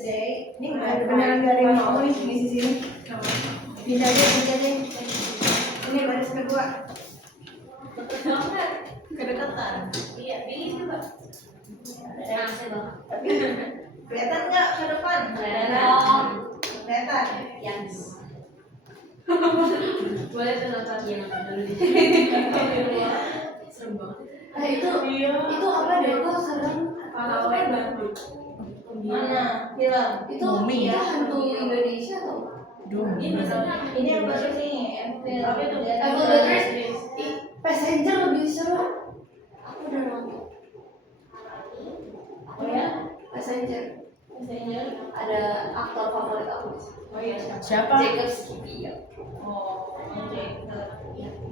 Today, ini beneran gak ada yang mau nih di sini. Pindah deh. Ini baris kedua. Kedekatan. Iya, pilih coba. Tapi kelihatan nggak ke depan? Kelihatan. Yang boleh tuh nonton yang dulu di serem banget. Itu apa deh? Itu serem. Kalau baru. Mana? Film. Itu ya hantu Indonesia atau? Ini yang baru nih. Film. Apa itu? Passenger lebih seru. Aku udah nonton. Oh ya? Passenger. Ada aktor favorit aku. Oh iya. Siapa? Jacob Skippy ya. Oh, oke.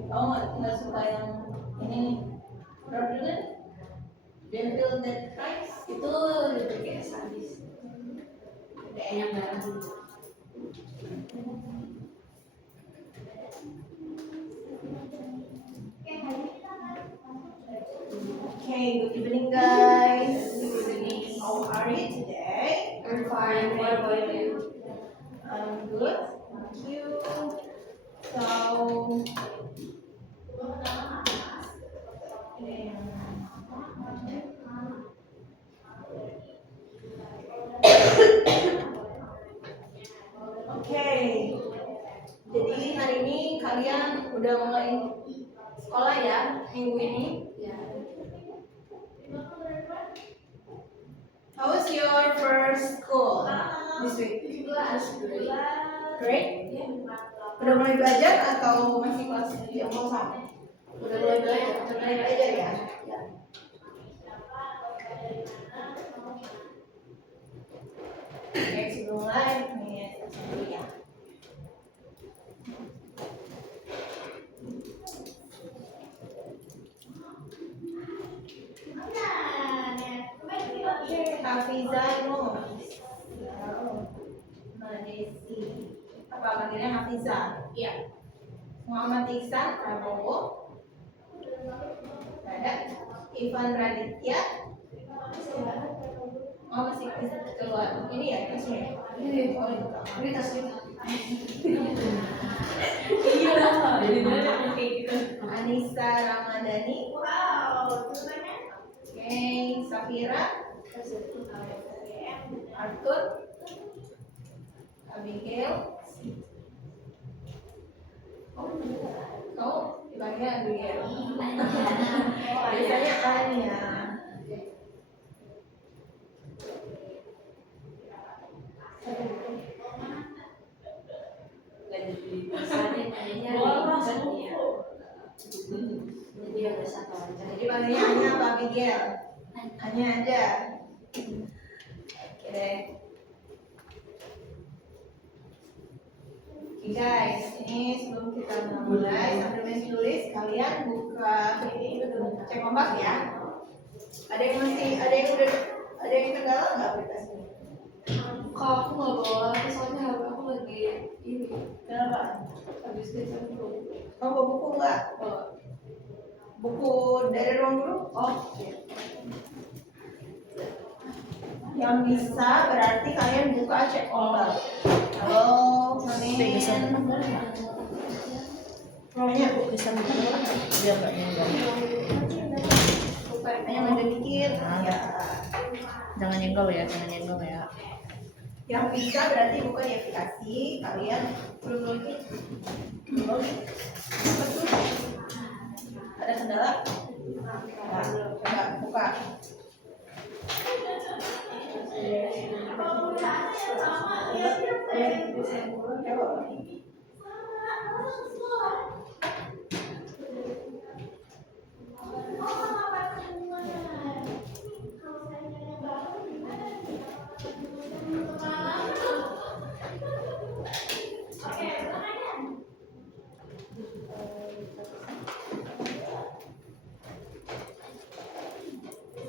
Kamu nggak suka yang ini? Rodriguez? Devil That Cries? Itu lebih kayak sadis. Kayaknya merah gitu. Okay, good evening guys. How are you today? I'm fine. What about you? I'm good. Thank you. So, okay. Jadi hari ini kalian udah mulai sekolah ya minggu ini. Ya. How was your first school this week? Great. Udah mulai belajar atau masih kelas yang mau sama? Udah mulai belajar. Mulai belajar ya. Ya. Oke, sebelum mulai nih dulu ya. Hafiza Nur. Madesi. Apa panggilnya Hafiza? Iya. Muhammad Iksan Prabowo. Ada Ivan Raditya. Oh masih keluar. Ini ya tasnya. Ini Oh itu. ini tasnya. Iya, jadi dia kayak gitu. Anissa Ramadhani. Wow. Oke, Safira. Arthur. Abigail. Kamu dipanggil Abigail. Biasanya Anya. Jadi ada satu aja. Jadi panggilnya Anya apa Abigail? Anya aja. Oke deh. Oke guys, ini sebelum kita mulai sambil menulis kalian buka ini cek ombak ya. Ada yang kendala nggak aplikasinya? Kalau aku nggak bawa, soalnya aku lagi ini. Kenapa? Habis kecantum. Kamu bawa buku nggak? Buku dari ruang guru? Oh, iya. Yang bisa berarti kalian buka cek ombak. Halo, Manin. Namanya bisa biar nggak nyenggol. Hanya maju dikit. Ya. Jangan nyenggol ya, jangan nyenggol ya. Yang bisa berarti buka di aplikasi. Kalian belum login. Betul. Ada kendala? Nah, coba buka.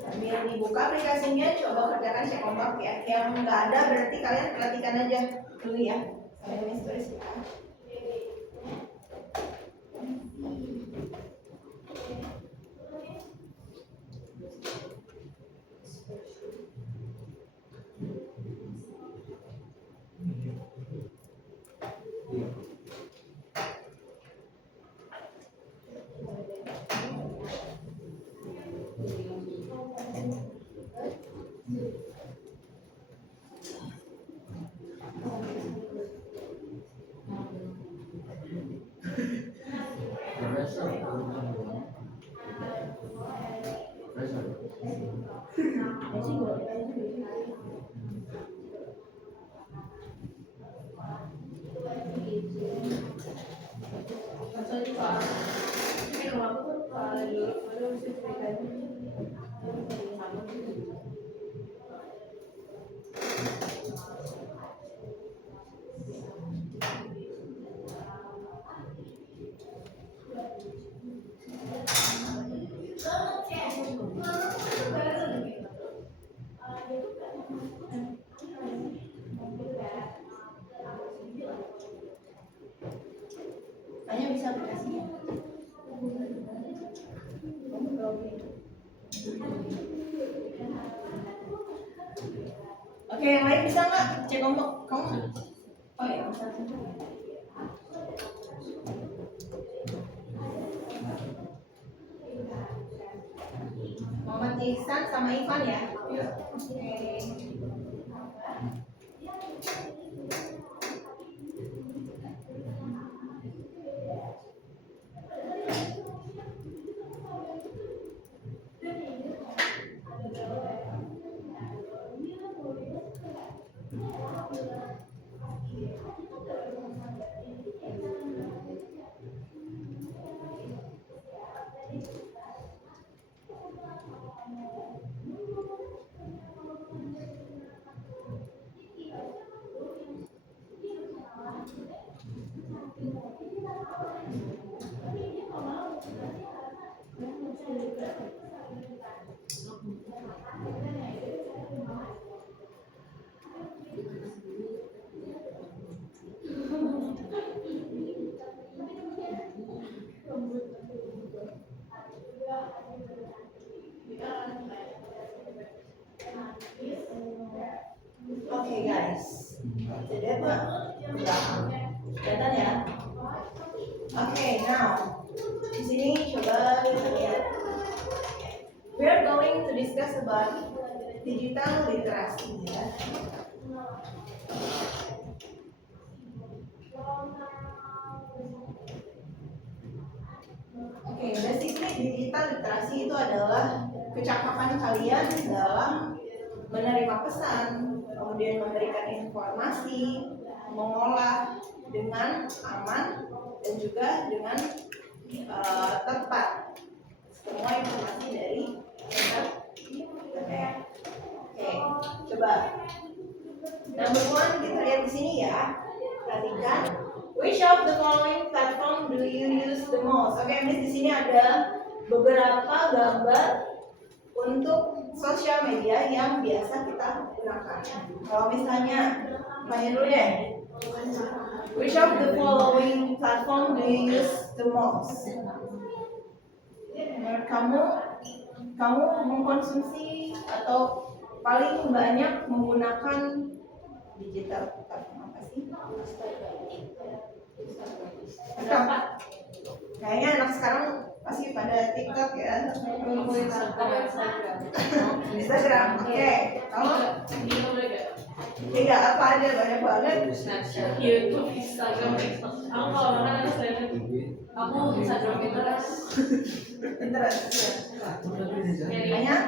Sambil dibuka aplikasinya, coba kerjakan cek ombak ya. Yang nggak ada berarti kalian perhatikan aja dulu ya. Sambil tulis ya. Oke, yang lain bisa nggak? Cek kamu. Oh iya, bisa. Muhammad Ihsan sama Ivan ya? Iya. Oke. Oke guys, jadi apa? Kelihatan ya? Oke, now di sini coba kita lihat. We are going to discuss about digital literacy ya. Oke, basically digital literasi itu adalah kecakapan kalian dalam menerima pesan, kemudian memberikan informasi, mengolah dengan aman dan juga dengan tepat semua informasi dari internet. Oke, coba number one kita lihat di sini ya. Perhatikan, which of the following platform do you use the most? Oke, Miss di sini ada beberapa gambar untuk sosial media yang biasa kita gunakan. Kalau misalnya, tanya dulu deh. Which of the following platform do you use the most? Menurut kamu mengkonsumsi atau paling banyak menggunakan digital platform apa sih? TikTok. Kayaknya anak sekarang pasti pada TikTok ya. Instagram. Oke. Kamu? Tiga apa ada banyak banget? YouTube, Instagram, TikTok. Aku kalau makan ada selain aku Instagram, Pinterest. Pinterest. Banyak?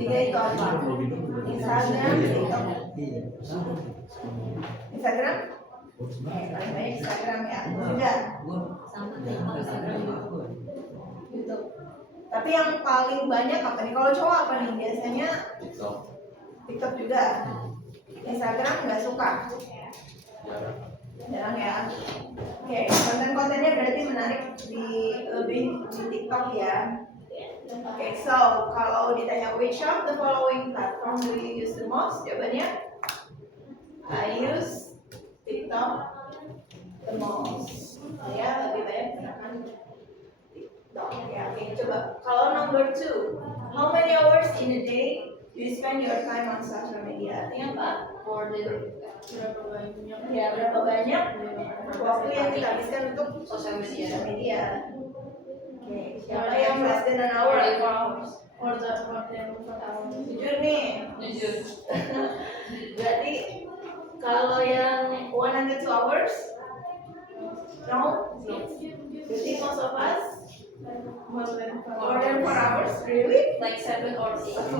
Tiga itu apa? Instagram, TikTok. Instagram? Paling banyak Instagram ya. Juga. YouTube. Tapi yang paling banyak apa nih? Kalau cowok apa nih? Biasanya TikTok juga. Instagram nggak suka. Jarang ya. Oke, konten-kontennya berarti menarik lebih di TikTok ya. Oke, so kalau ditanya which of the following platform do you use the most? Jawabannya I use TikTok the most. Saya lebih banyak menggunakan TikTok ya. Oke, coba kalau number 2, how many hours in a day do you spend your time on social media? Artinya apa? Ya, berapa banyak waktu yang kita habiskan untuk sosial media? Oke, siapa yang less than an hour? Jujur nih. Berarti kalau yang 102 hours? No? Berarti most of us? More than 4 hours? Really? Like 7 or 8.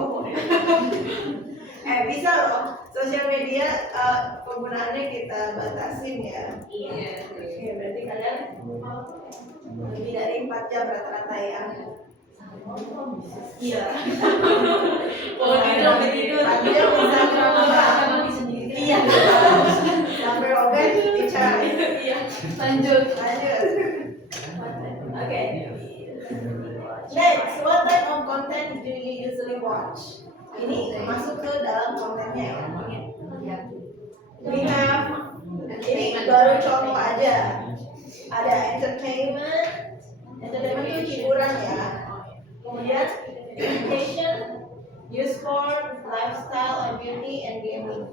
Bisa loh, sosial media penggunaannya kita batasin ya. Iya. Oke, berarti kalian lebih dari 4 jam rata-rata ya. Iya. Kalau tidur sampai tidur. 4 jam bisa berapa? Iya. Sampai obat dicari. Iya. Lanjut. Oke. Next, what type of content do you usually watch? Ini masuk ke dalam kontennya ya. We have, ini baru contoh aja. Ada entertainment itu hiburan ya. Kemudian education, news sport, lifestyle, beauty and gaming.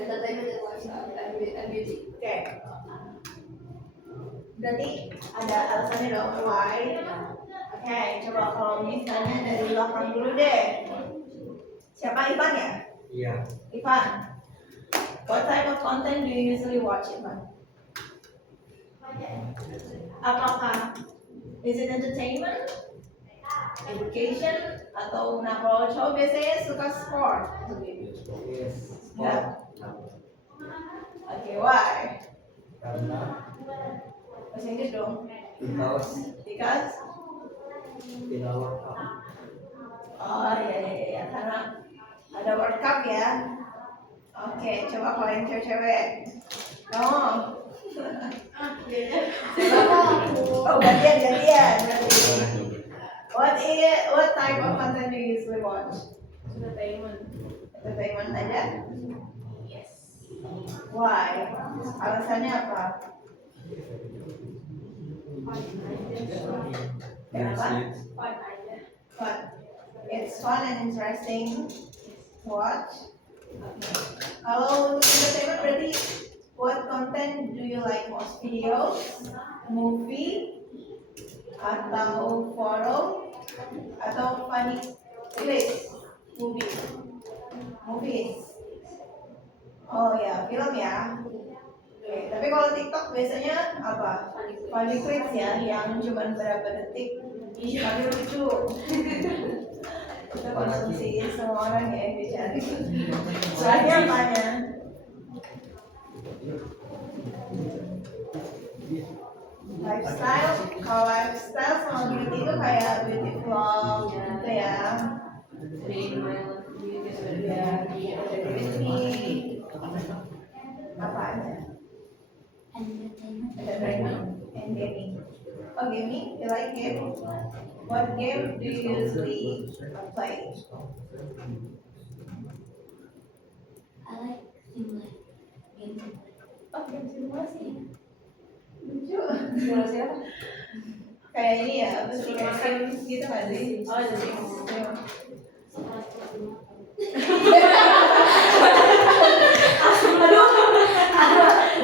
Entertainment and lifestyle and beauty. Oke. Berarti ada alasannya dong, why? Oke, coba kalau misalnya dari belakang dulu deh. Siapa, Ivan ya? Iya. Ivan. What type of content do you usually watch, Ivan? Apakah is it entertainment, education, atau nah kalau cowok biasanya suka sport? Yes. Ya. Oke, why? Karena Bahasa Inggris dong. Because tidak work out. oh iya, karena ada World Cup ya. Oke, coba kalau yang cewek-cewek. Oh. Oh, gantian. What type of content do you usually watch? Entertainment aja? Yes. Why? Alasannya apa? Kenapa? Fun aja. Fun. It's fun and interesting to watch. Okay. Kalau untuk entertainment berarti what content do you like most? Videos, movie, atau forum, atau funny clips? Movies. Oh ya, film ya. Oke, tapi kalau TikTok biasanya apa? Funny clips ya, yang cuma berapa detik, tapi lucu. Itu konsumsi semua orang ya yang dicari. Soalnya apanya? Lifestyle, kalau lifestyle sama beauty itu kayak beauty vlog gitu ya. Ya, beauty. Apa aja? Entertainment and gaming. Oh, gaming? You like game? What game do you usually play? I like things like Oh, game simulasi. Lucu. Simulasi apa? Kayak ini ya, apa sih? Kayak Sims gitu nggak sih? Oh, The Sims. Iya.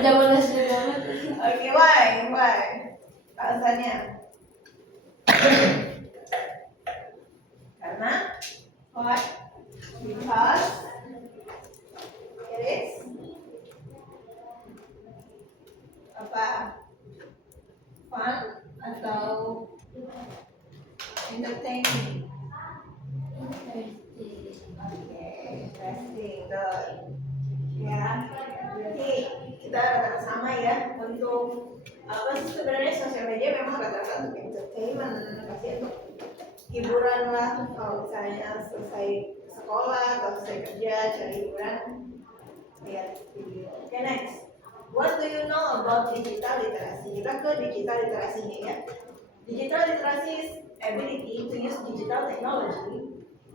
zaman SD banget. Oke, why? Alasannya? Karena what? Because it is apa? Fun atau entertaining? Oke, interesting, good. Ya, berarti kita rata-rata sama ya untuk apa sih sebenarnya sosial media memang rata-rata untuk entertainment, pasti untuk hiburan lah. Kalau misalnya selesai sekolah atau selesai kerja cari hiburan, lihat video. Oke, next. What do you know about digital literacy? Kita ke digital literasinya ya. Digital literacy is ability to use digital technology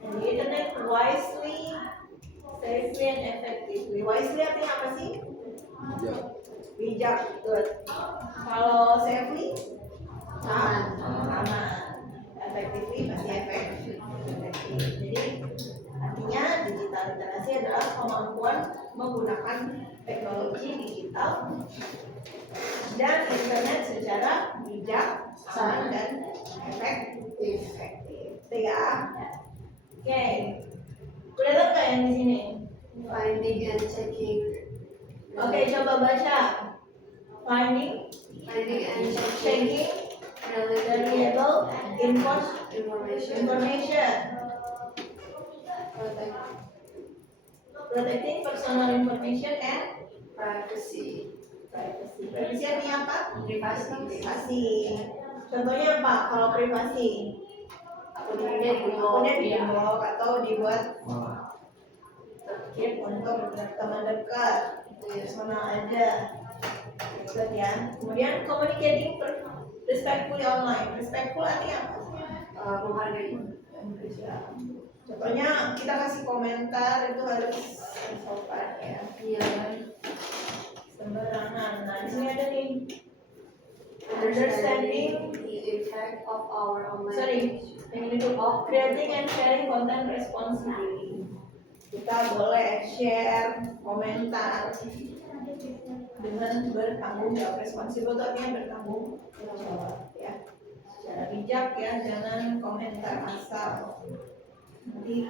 and the internet wisely, safely, and effectively. Wisely artinya apa sih? Bijak, good. Kalau safely? Aman. Effectively pasti efektif. Jadi artinya digital literasi adalah kemampuan menggunakan teknologi digital dan internet secara bijak, dan efektif. Itu ya. Oke. Kelihatan nggak yang di sini? Finding and checking. Oke, coba baca. Finding And checking checking reliable information. Protecting personal information and Privacy. privacy artinya apa? Privasi. Contohnya apa kalau privasi? Akunnya Akunnya di di-blok atau dibuat terkeep untuk teman dekat, personal aja. Gitu ya. Kemudian communicating respectfully online. Respectful artinya apa? menghargai. Contohnya kita kasih komentar itu harus sopan ya. Iya. Sembarangan. Nah di sini ada nih understanding. The impact of our online. Sorry, yang ini tuh creating and sharing content responsibly. kita boleh share, komentar dengan bertanggung jawab. Responsible itu artinya bertanggung jawab ya. Secara bijak ya, jangan komentar asal. Nanti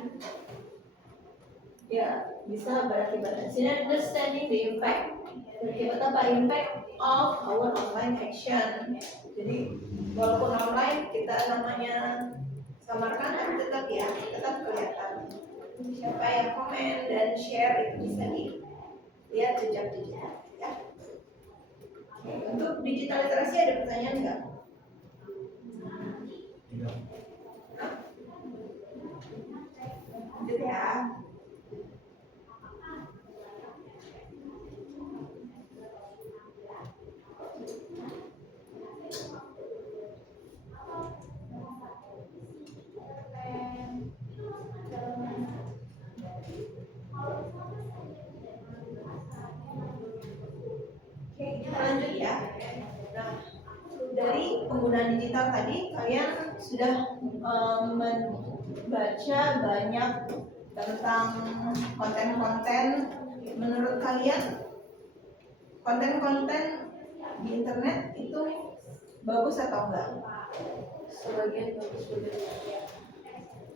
ya bisa berakibat. Sini understanding the impact. Berakibat apa? Impact of our online action. Jadi walaupun online kita namanya samarkan, tapi tetap ya, tetap kelihatan. Siapa yang komen dan share itu bisa dilihat jejak-jejak ya. Oke, untuk digital literasi ada pertanyaan nggak? Tidak. Lanjut ya. Oke, kita lanjut ya. Nah, dari penggunaan digital tadi, kalian sudah membaca banyak tentang konten-konten. Menurut kalian, konten-konten di internet itu bagus atau enggak? Sebagian bagus juga.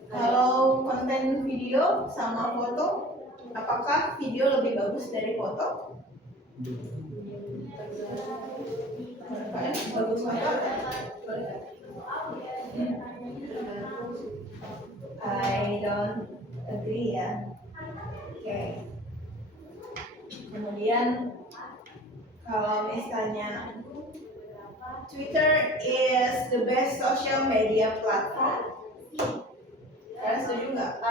Kalau konten video sama foto, apakah video lebih bagus dari foto? Menurut kalian bagus foto atau? I don't agree ya. Oke. Kemudian kalau misalnya Twitter is the best social media platform, kalian setuju nggak?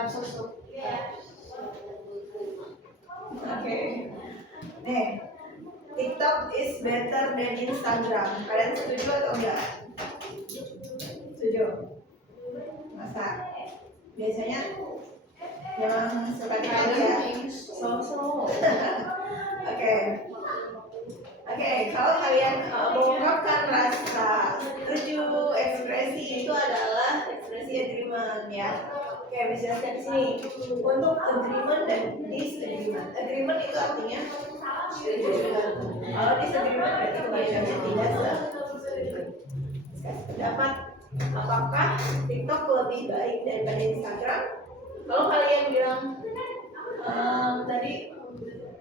Oke. Nih, TikTok is better than Instagram. Kalian setuju atau enggak? Setuju. Masa? Biasanya memang suka TikTok ya. So. Oke. Oke, kalau kalian mengungkapkan rasa setuju, ekspresi itu adalah ekspresi agreement ya. Oke, bisa lihat sini. Untuk agreement dan disagreement. Agreement itu artinya setuju. Kalau disagreement berarti kebanyakannya tidak setuju. Pendapat, apakah TikTok lebih baik daripada Instagram? Kalau kalian bilang tadi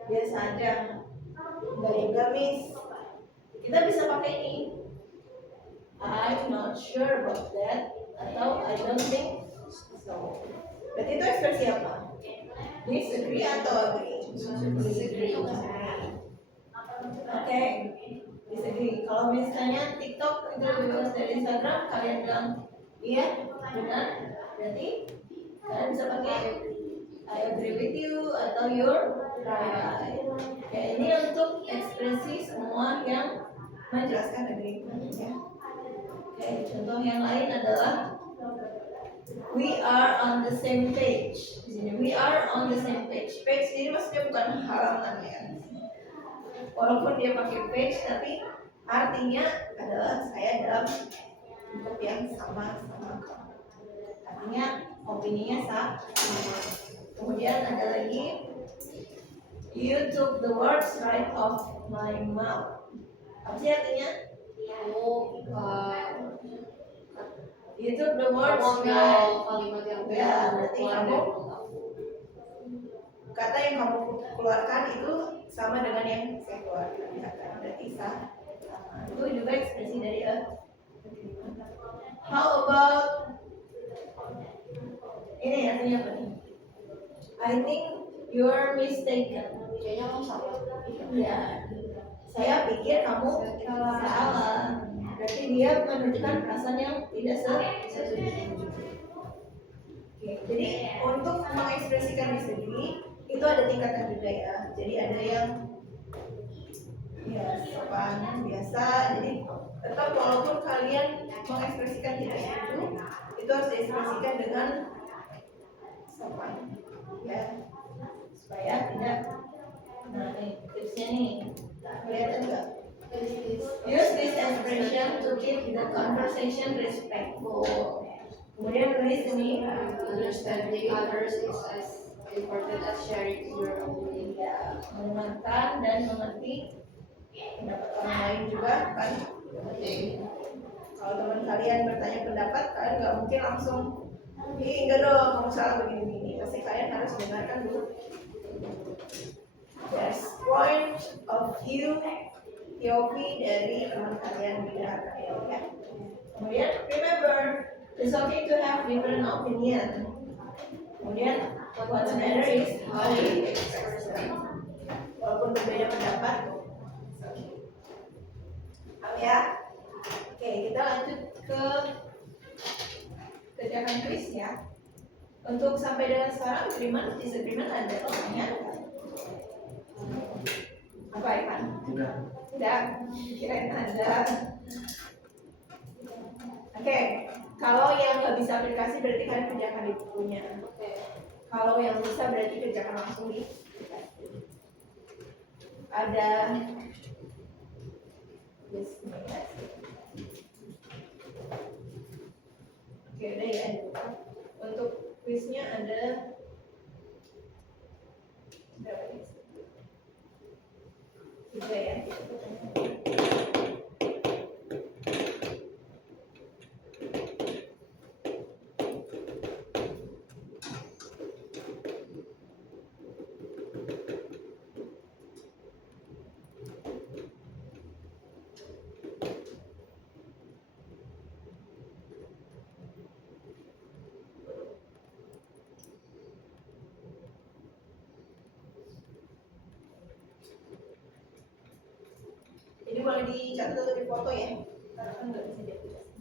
biasa aja, nggak gamis, kita bisa pakai ini. I'm not sure about that, atau I don't think so. Berarti itu ekspresi apa? Disagree atau agree? Disagree. Oke, disagree. Kalau misalnya TikTok itu lebih bagus dari Instagram, kalian bilang iya, benar. Berarti kalian bisa pakai I agree with you atau you're right. Oke, ini untuk ekspresi semua yang menjelaskan agreement ya. Oke, contoh yang lain adalah we are on the same page. Di sini we are on the same page. Page ini maksudnya bukan halaman ya. Walaupun dia pakai page, tapi artinya adalah saya dalam bentuk yang sama kamu. Artinya opininya sama. Kemudian ada lagi, you took the words right off my mouth. Apa sih artinya? You took the words right. Kalimat yang Ya, berarti kamu kata yang kamu keluarkan itu sama dengan yang saya keluarkan. Berarti sama. Itu juga ekspresi dari how about ini artinya apa nih? I think you're mistaken. kayaknya kamu salah. Ya, saya pikir kamu salah. Berarti dia menunjukkan perasaan yang tidak setuju. Oke, jadi untuk mengekspresikan disagree itu ada tingkatan juga ya. Jadi ada yang ya sopan biasa. Jadi tetap walaupun kalian mengekspresikan tidak setuju, itu harus diekspresikan dengan sopan ya, supaya tidak. Nah nih tipsnya nih, kelihatan nggak? Use this expression to keep the conversation respectful. Kemudian tulis ini Understanding others is as important as sharing your opinion. Ya, mendengarkan dan mengerti pendapat orang lain juga kan penting. Kalau teman kalian bertanya pendapat, kalian nggak mungkin langsung, ih enggak dong, kamu salah begini-begini. Pasti kalian harus dengarkan dulu. Yes, point of view POV dari teman kalian didengarkan ya. Kemudian remember, it's okay to have different opinion. Kemudian what matters is how we express them. Walaupun berbeda pendapat, paham ya? Oke, kita lanjut ke kerjakan quiz ya. Untuk sampai dengan sekarang, agreement, disagreement ada pertanyaan? Apa Ivan? Tidak. Kirain ada. Oke, kalau yang nggak bisa aplikasi berarti kalian kerjakan di bukunya. Kalau yang bisa berarti kerjakan langsung di aplikasi. Ada Oke, udah ya. Untuk quiznya ada berapa nih? 3 ya. Jadi boleh dicatat atau difoto ya, karena kan nggak bisa diaplikasi.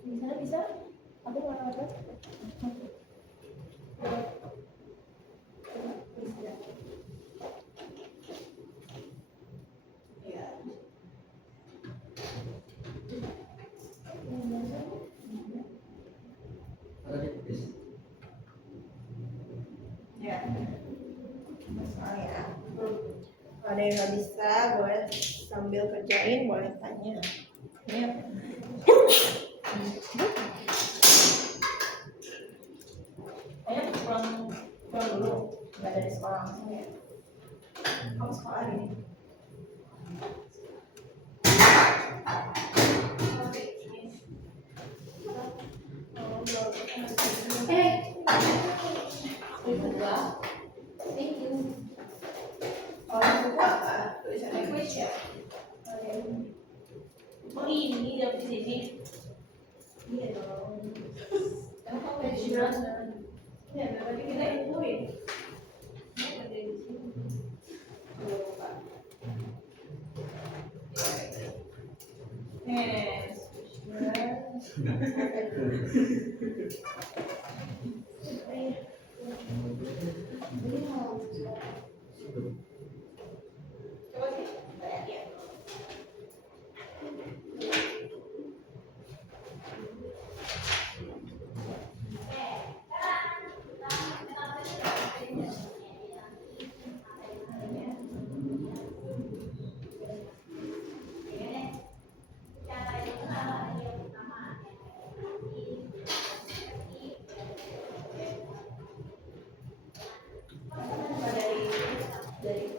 Di sana bisa? Aku mau apa? Ya, soal ya. Kalau ada yang nggak bisa, boleh sambil kerjain, boleh tanya. Ini apa? Kayaknya pulang dulu, nggak dari sekolah langsung ya. Kamu sekolah hari ini? Thank you. Kalau buku apa? Tulisannya quiz ya? Oh ini dari sini. Iya dong. Karena kamu dari sini. Ya, tadi kita infoin. Kenapa ada di sini? Lupa. Yes. Coba sih, lihat ya. Dari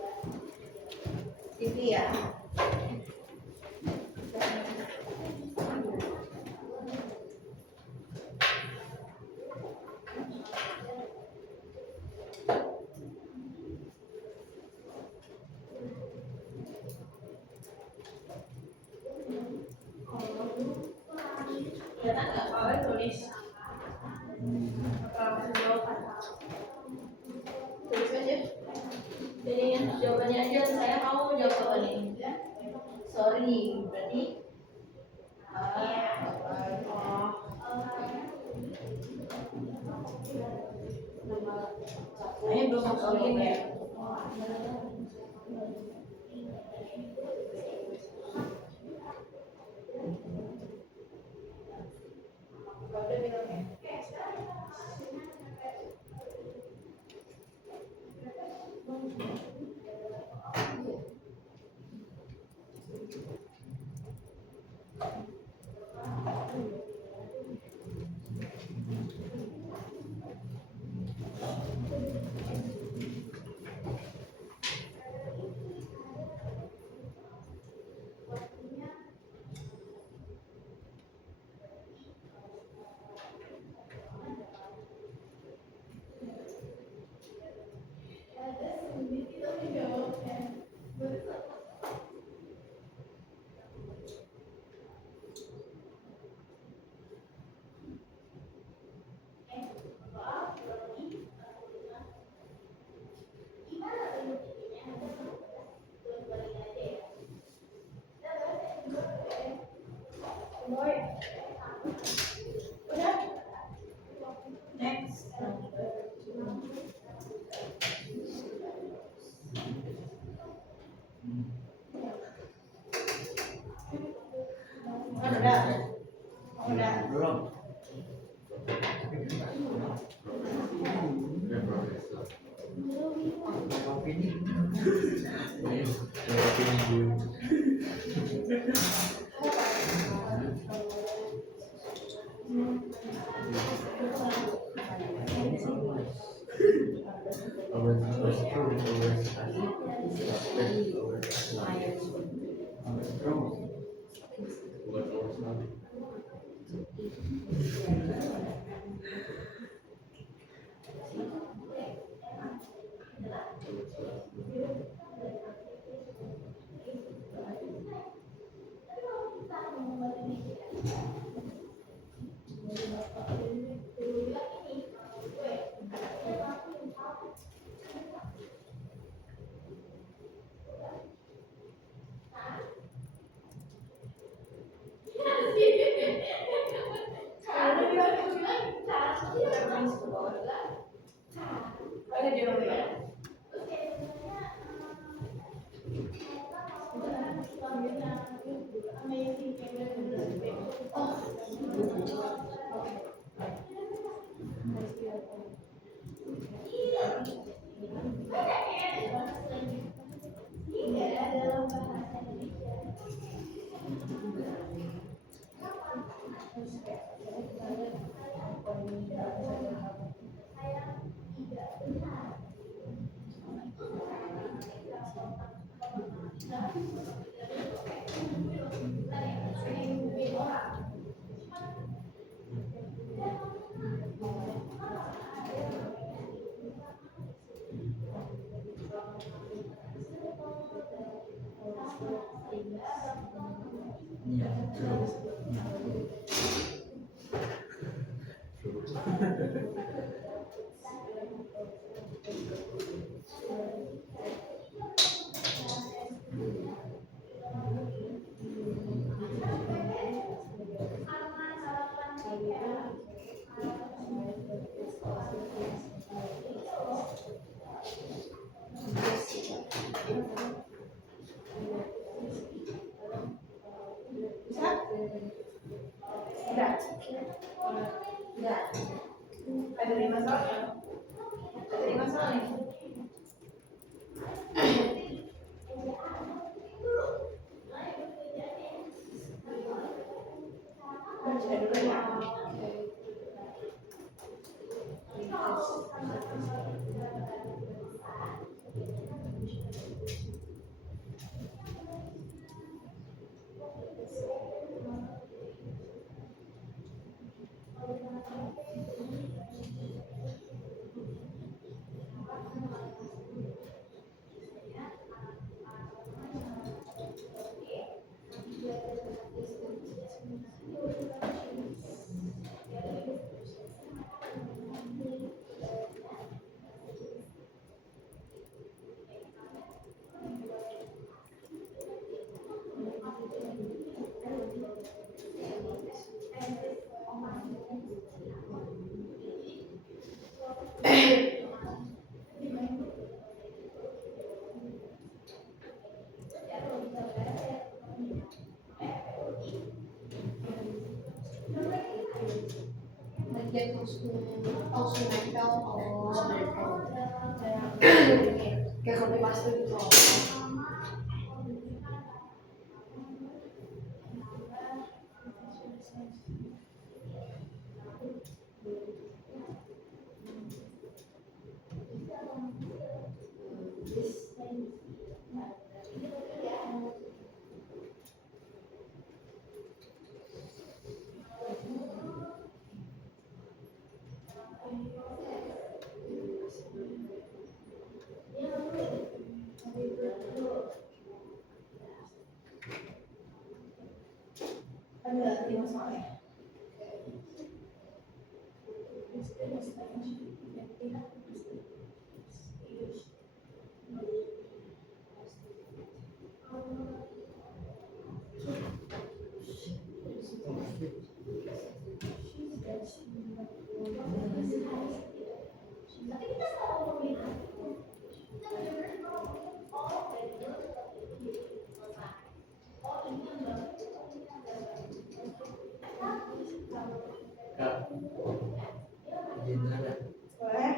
TV ya. Kelihatan nggak kalau tulis apa langsung jawaban? Tulis aja. Jadi jawabannya aja, saya mau jawab apa nih? Sorry, berarti saya belum masukin ya. Ada di rumah ya? Bisa? Udah? Udah. Ada 5 soal ya? Ada 5 soal nih. Baca dulu ya. Bagian langsung nempel kayak kopi paste gitu. Ada 5 soal ya? Kak, izin ada. Boleh?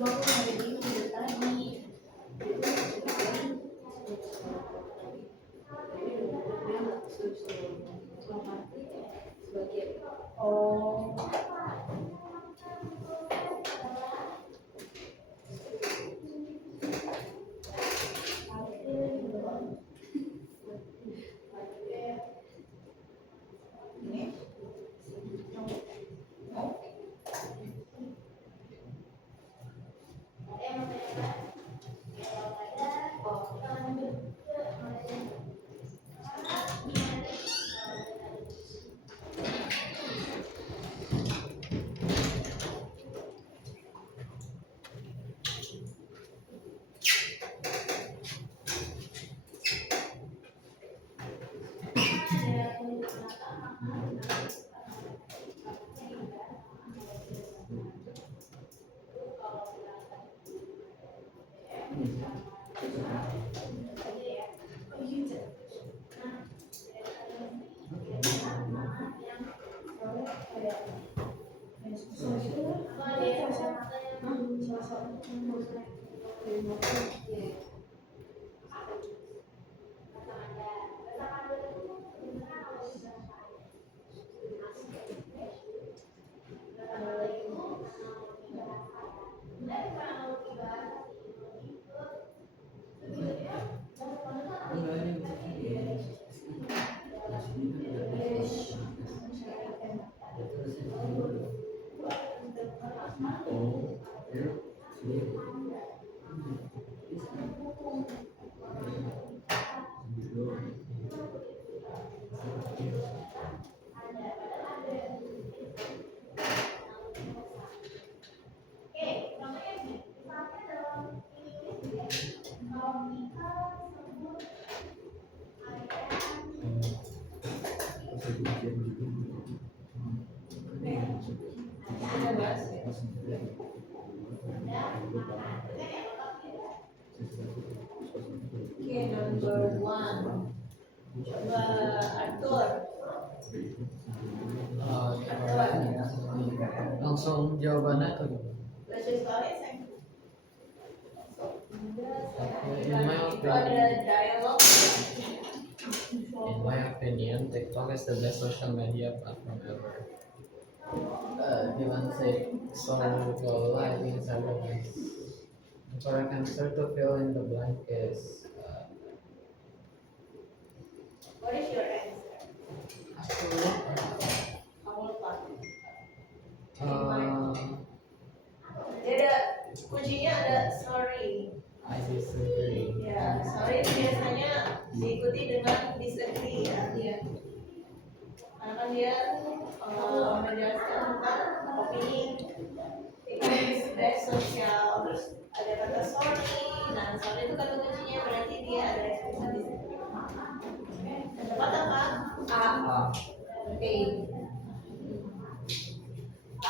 Gua pun ada di tadi. Oh. Ini. Oh. Ada bahas ya. Okay, number 1. Coba Arthur. Langsung jawabannya tuh. Let's just start it. In my Itu ada opinion, dialog. TikTok is the best social media platform ever. Gimana sih? So kalau I think it's the best. The correct answer to fill in the blank is What is your answer? aku Kamu lupa. uh, Dia ada kuncinya ada sorry. I disagree. Ya, sorry itu biasanya diikuti dengan disagree ya. Iya. Karena kan dia menjelaskan tentang opini. Itu best sosial. Terus ada kata sorry. Nah, sorry itu kata kuncinya berarti dia ada expression disagree. Yang tepat apa? A. Oke.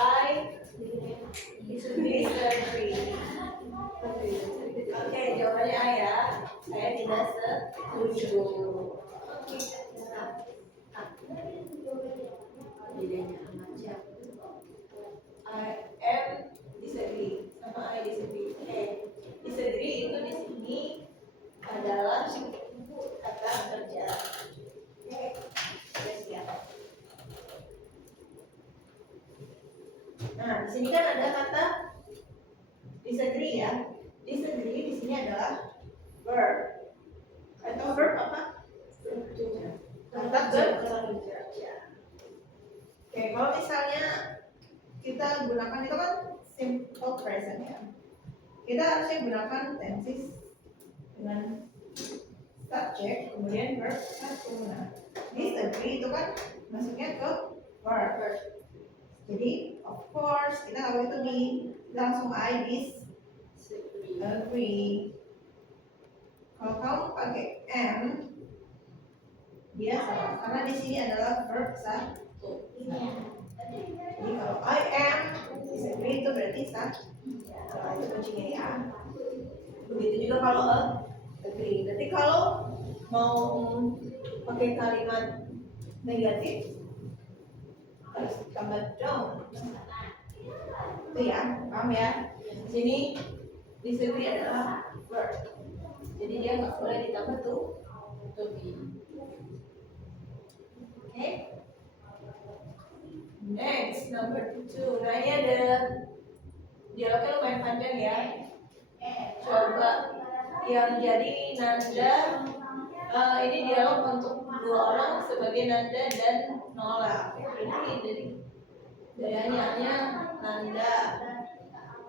I disagree. Oke, jawabannya A ya. Saya tidak setuju. Oke. Bedanya amat jauh. I am disagree sama I disagree. Oke, disagree itu di sini adalah kata kerja. Oke, sudah siap. Nah, di sini kan ada kata disagree ya. Disagree di sini adalah verb. Atau verb apa? Kata kerja. Oke, kalau misalnya kita gunakan itu kan simple present ya. Kita harusnya gunakan tenses dengan subject kemudian verb satu. Nah, disagree itu kan masuknya ke verb. Jadi of course kita nggak boleh itu kita langsung I disagree. Kalau kamu pakai am dia salah karena di sini adalah verb satu. Jadi kalau I am disagree itu berarti satu. Nah, itu kuncinya ya. Begitu juga kalau agree. Berarti kalau mau pakai kalimat negatif harus tambah don't. Itu ya, paham ya? sini disagree adalah verb. Jadi dia nggak boleh ditambah to be. Oke. Next, number 2. Nah ini ada dialognya lumayan panjang ya. Coba yang jadi nanda. Ini dialog untuk dua orang sebagai nanda dan Nola. Jadi dayanya nanda.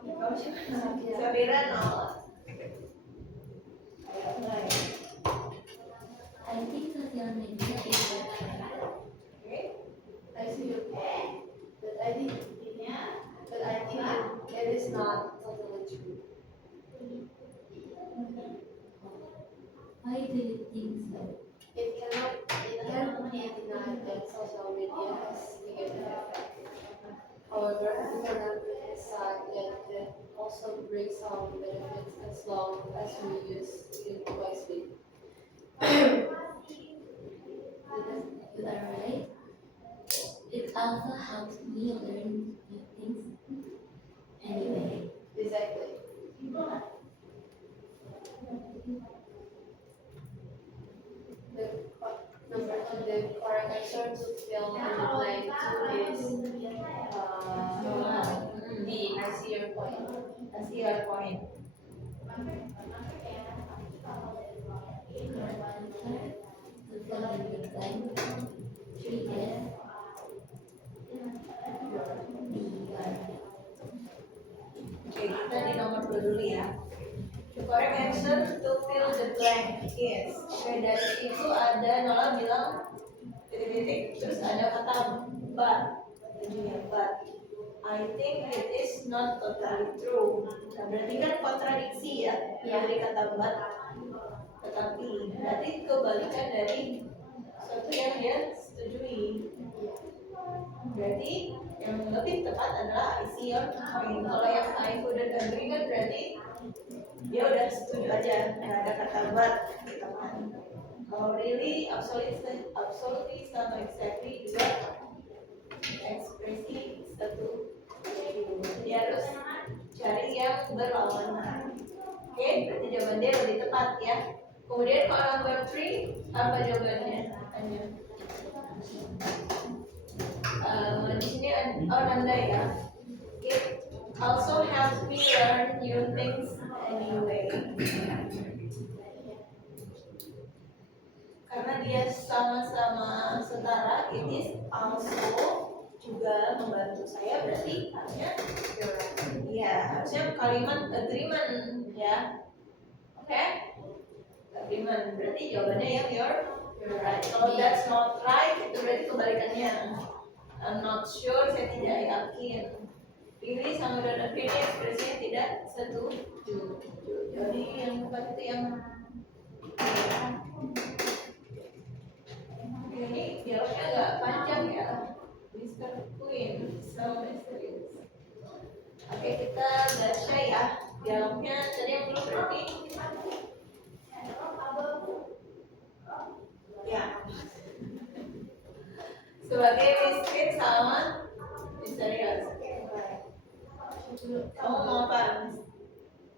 Kamu siapa? Sabira Nola. I think social media is better. Okay. I see your point, but I think it is not totally true. Why do you think so? It cannot be denied that social media has negative effect. However, we cannot decide that it also brings some benefits as long as we use it wisely. You are right. It also helps me learn new things. Anyway, Exactly. Number 2, the correct answer to fill in the blank is B. I see your point. I see your point. to fill in the blank, 3 is Oke, kita di nomor 2 dulu ya. The correct answer to fill the blank is. Oke, dari situ ada Nola bilang titik-titik, terus ada kata but. But I think it is not totally true. Nah, berarti kan kontradiksi ya dari kata but. Tetapi berarti kebalikan dari sesuatu yang dia setujui. Berarti yang lebih tepat adalah I see your point. Kalau yang I couldn't agree kan berarti dia udah setuju aja, nggak ada kata but gitu kan. Kalau really absolutely sama exactly juga ekspresi satu. Dia harus cari yang berlawanan. Oke, berarti jawaban dia lebih tepat ya. Kemudian kalau number 3 apa jawabannya? Tanya. Di sini Nanda ya. It also helps me learn new things anyway. Karena dia sama-sama setara, it is also juga membantu saya, berarti harusnya ya harusnya kalimat agreement ya. Oke? Agreement berarti jawabannya yang you're right. Kalau that's not right itu berarti kebalikannya. I'm not sure, saya tidak yakin. Pilih sama dan agree ekspresinya tidak setuju. Jadi yang tepat itu yang ini dialognya agak panjang ya. Mr. Queen so mysterious. Oke, kita baca ya dialognya tadi yang belum berarti ya. Sebagai miskin sama misterius. Kamu mau apa?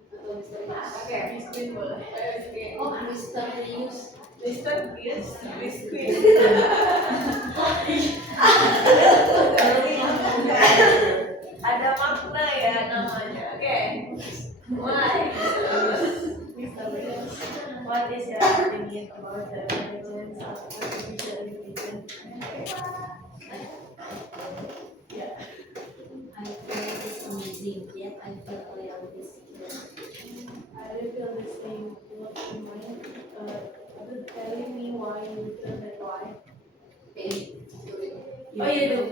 Atau misterius. Oke, miskin boleh. Miskin. Oh, misterius. Misterius, miskin. Ada makna ya namanya. Oke. Mulai. Misterius. What is your opinion about the religions of the religion? Yeah. I find this amazing, yet I feel a little bit scared. I feel the same. What you mind? Telling me why you feel that way. Oh iya tuh.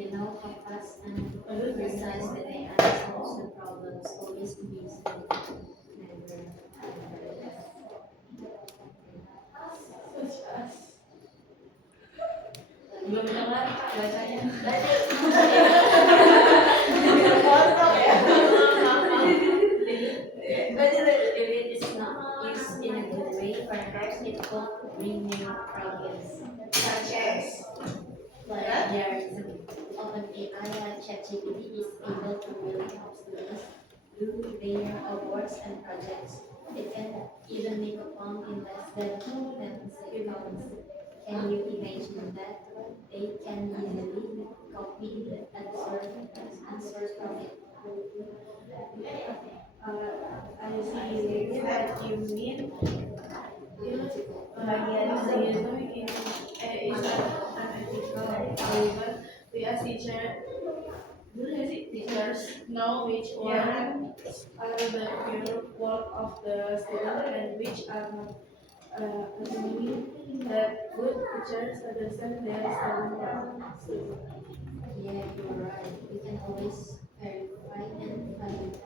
You know how fast and precise that I am solves the problems always amused me. Never. Belum dengar bacanya. If it is not used in a good way, perhaps it could bring new problems. Such as Like there is an open AI chat ChatGPT is able to really help students do their works and projects. It can even make a poem in less than 2 seconds. Can you imagine that? They can easily copy the answers from it. I see what you mean. Illogical. Is unethical. However, we as teachers know which one are the pure work of the student and which are not. Assuming that good teachers understand their student. Yeah, you're right. We can always verify and validate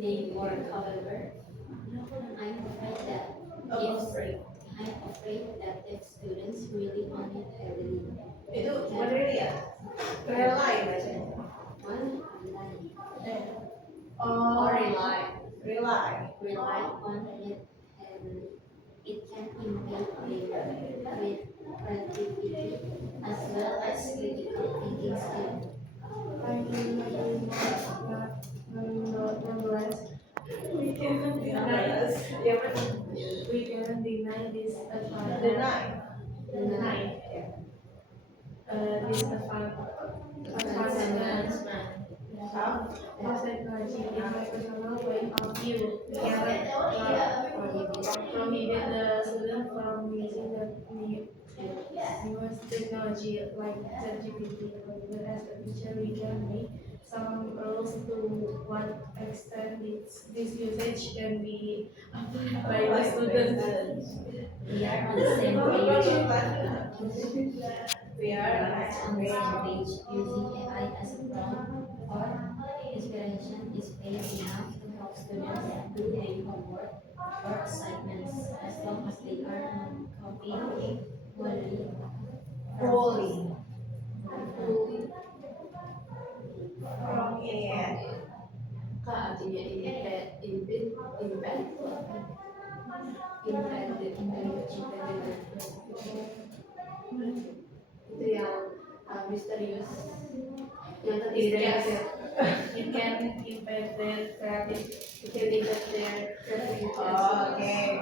their work. However, I'm afraid that if students really on it heavily, Itu bener ya? Rely bacanya. one Oh, or rely rely. on it, and it can invade their creativity as well as critical thinking skills. Nonetheless, we cannot deny Ya benar. we cannot deny this advantage. Deny. This advancement of technology in my personal point of view. We cannot prohibit the student from using the newest technology like ChatGPT. However, as a teacher, we can make some rules to what extent this usage can be applied by the students. We are on the same page. We are On the same page, using AI as a prompt or inspiration is paid enough to help students do their homework or assignments as long as they are not copying Holy. From AI. Kak artinya itu yang misterius yang terdiri dari Yes. It can impact their creativity. Okay.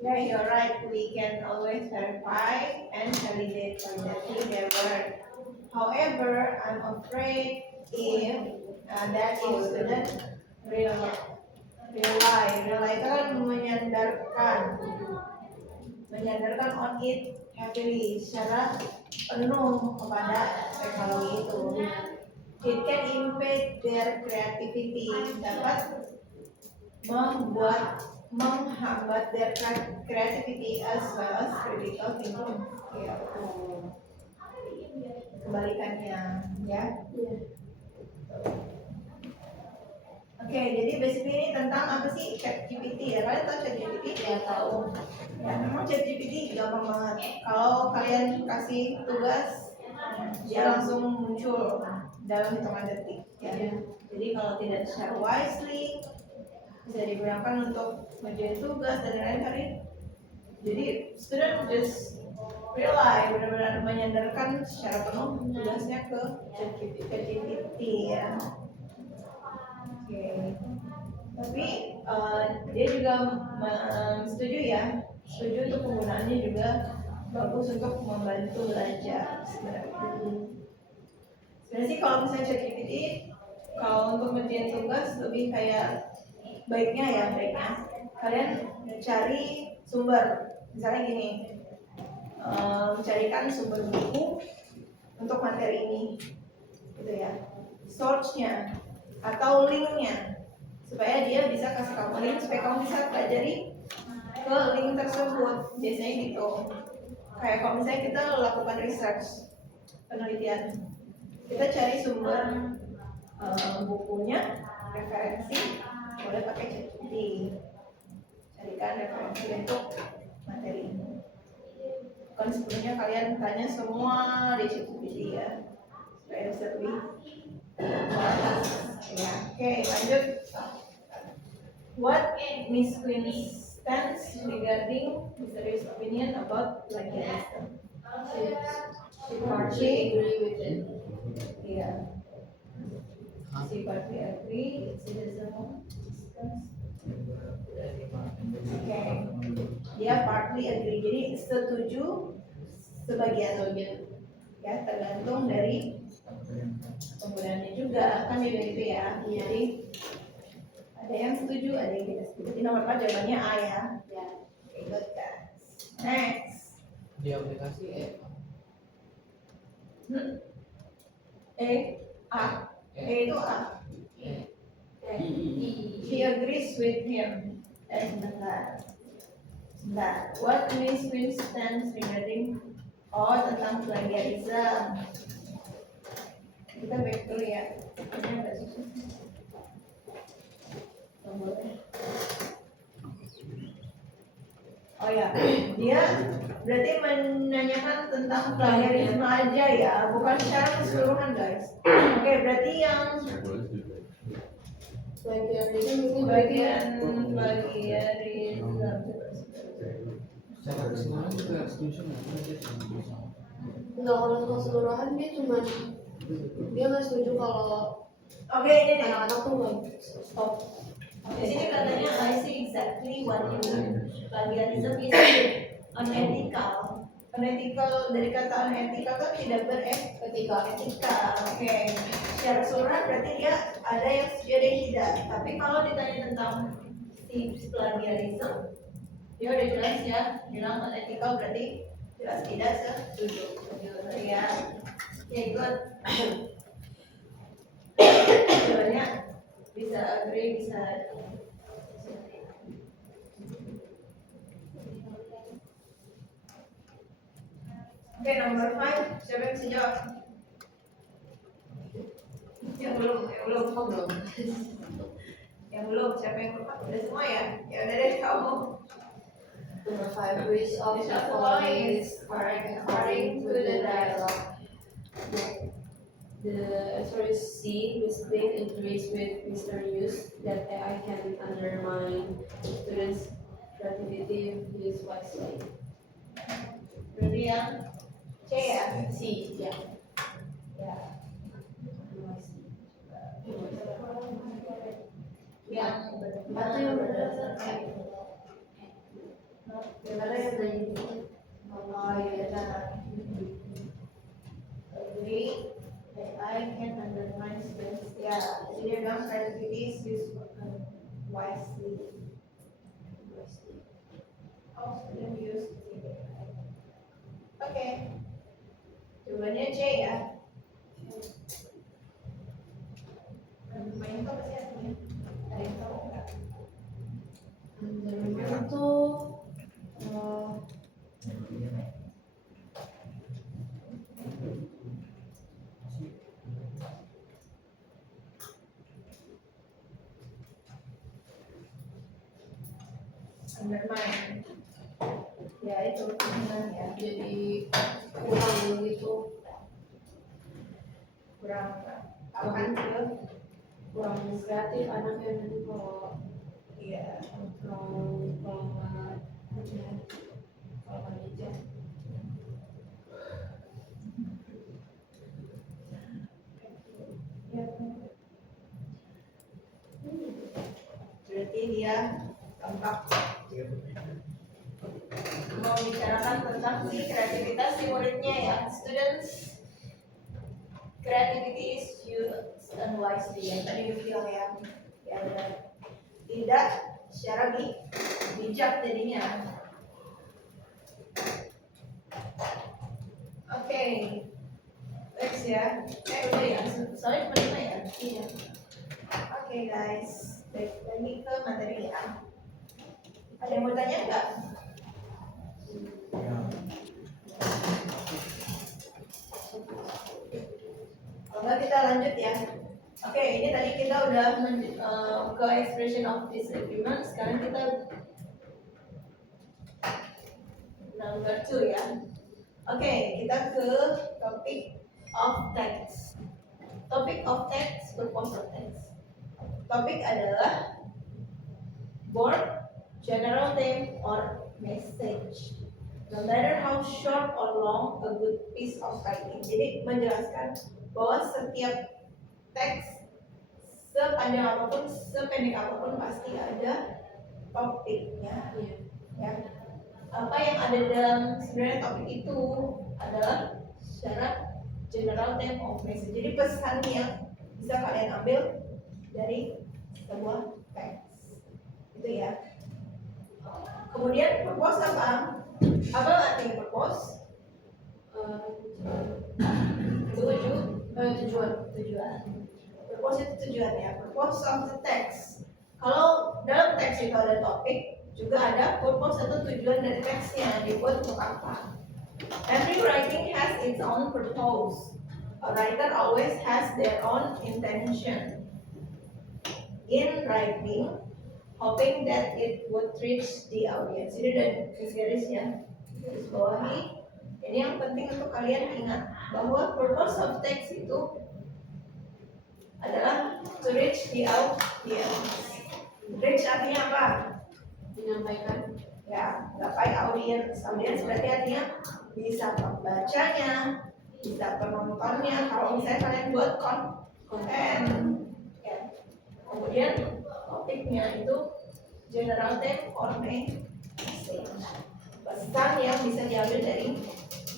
Yeah, you're right. We can always verify and validate their work. However, I'm afraid if that if student rely itu kan menyandarkan on it heavily secara penuh kepada teknologi itu. It can impact their creativity, dapat menghambat their creativity as well as critical thinking. Ya, kebalikannya, ya. Oke, jadi basically ini tentang apa sih ChatGPT ya? Kalian tahu ChatGPT? ya tahu Ya, memang ChatGPT gampang banget. Kalau kalian kasih tugas, dia langsung muncul dalam hitungan detik. Ya. Jadi kalau tidak secara wisely, bisa digunakan untuk ngerjain tugas dan lain-lain. Jadi student just rely, benar-benar menyandarkan secara penuh tugasnya ke ChatGPT ya. Oke. Tapi dia juga setuju untuk penggunaannya juga bagus untuk membantu belajar sebenarnya. Sebenarnya sih kalau misalnya ChatGPT, kalau untuk ngerjain tugas lebih kayak baiknya kalian cari sumber, misalnya gini, mencarikan sumber buku untuk materi ini, gitu ya, source-nya atau link-nya, supaya dia bisa kasih kamu link supaya kamu bisa pelajari ke link tersebut. Biasanya gitu. Kayak kalau misalnya kita lakukan research, penelitian, kita cari sumber bukunya, referensi, boleh pakai ChatGPT, carikan referensi untuk materi ini. Bukan sepenuhnya kalian tanya semua di ChatGPT ya, supaya bisa lebih ya. Oke, lanjut. What Miss Queen stands regarding Mr. opinion about plagiarism? she partially agree with it Iya. She partly agree, it's citizen discuss. Oke, dia partly agree, jadi setuju sebagian, ya tergantung dari penggunaannya juga kan beda gitu ya. Jadi ada yang setuju, ada yang tidak setuju. Jadi nomor 4 jawabannya A ya. Ya. Oke, good guys. Next. Di aplikasi E, A. E itu A. He agrees with him. Sebentar. What Miss Winston regarding? Oh, tentang plagiarism. Kita back dulu ya. Ini agak susah. Oh ya, dia berarti menanyakan tentang plagiarisme aja ya, bukan secara keseluruhan guys. Oke, berarti yang Plagiarism itu bagian plagiarisme. secara keseluruhan juga setuju nggak? enggak, kalau keseluruhan dia cuma dia nggak setuju kalau Oke, ini nih. anak-anak tuh nggak stop. Di sini katanya I see exactly what you mean. Plagiarism is unethical. Unethical dari kata unethical kan tidak beretika. Etika. Oke. Secara keseluruhan berarti dia ada yang setuju ada yang tidak. Tapi kalau ditanya tentang si plagiarism, dia udah jelas ya bilang unethical berarti jelas tidak setuju. Ya. Oke, good. Jawabannya bisa agree, bisa oke, nomor 5, siapa yang bisa jawab? Yang belum. Yang belum, siapa yang belum? Udah semua ya? Ya udah deh kamu. Number 5, which of the following is correct according to the dialogue? The answer is C. Miss Quinn agrees with Mr. Hughes that AI can undermine students' creativity use wisely. Berarti yang C ya? C. Ya. Ya. Yang Atau yang benar. Karena yang nanya oh iya benar. Agree that I can undermine students. Ya, jadi dia bilang creativity is used wisely. How student use it. Oke. Jawabannya C ya. Main itu apa sih artinya? Ada yang tahu nggak? undermine itu Undermine. Ya itu penghinaan ya. jadi kurang gitu, Kurang aman gitu. kurang kreatif anaknya nanti kalau Iya. kalau nggak aja kalau nggak aja. Berarti dia tampak mau bicarakan tentang si kreativitas si muridnya ya. Students creativity is used unwisely yang tadi gue bilang ya. Ya benar. Tidak secara bijak jadinya. Oke. Next ya. Udah ya. Soalnya cuma 5 ya. Iya. Oke guys, baik lagi ke materi ya. Ada yang mau tanya nggak? Kalau nggak kita lanjut ya. Oke, ini tadi kita udah ke expression of disagreement. Sekarang kita number 2 ya. Oke, kita ke topic of text. Topic of text, purpose of text. Topik adalah board, general theme, or message. No matter how short or long a good piece of writing. Jadi menjelaskan bahwa setiap teks sepanjang apapun, sependek apapun pasti ada topiknya. Iya. Ya. Apa yang ada dalam sebenarnya topik itu adalah secara general theme of message. Jadi pesan yang bisa kalian ambil dari sebuah teks. Itu ya. Kemudian purpose apa? Apa artinya purpose? Tujuan. Purpose itu tujuan ya. Purpose of the text. Kalau dalam teks itu ada topik, juga ada purpose atau tujuan dari teksnya dibuat untuk apa. Every writing has its own purpose. A writer always has their own intention in writing, hoping that it would reach the audience. Ini udah garis ya, garis bawahi. Ini yang penting untuk kalian ingat bahwa purpose of text itu adalah to reach the audience. Reach artinya apa? Menyampaikan. Ya, gapai audiens. Audiens berarti artinya bisa pembacanya, bisa penontonnya. Kalau misalnya kalian buat konten, ya. Kemudian topiknya itu general theme or message. Pesan yang bisa diambil dari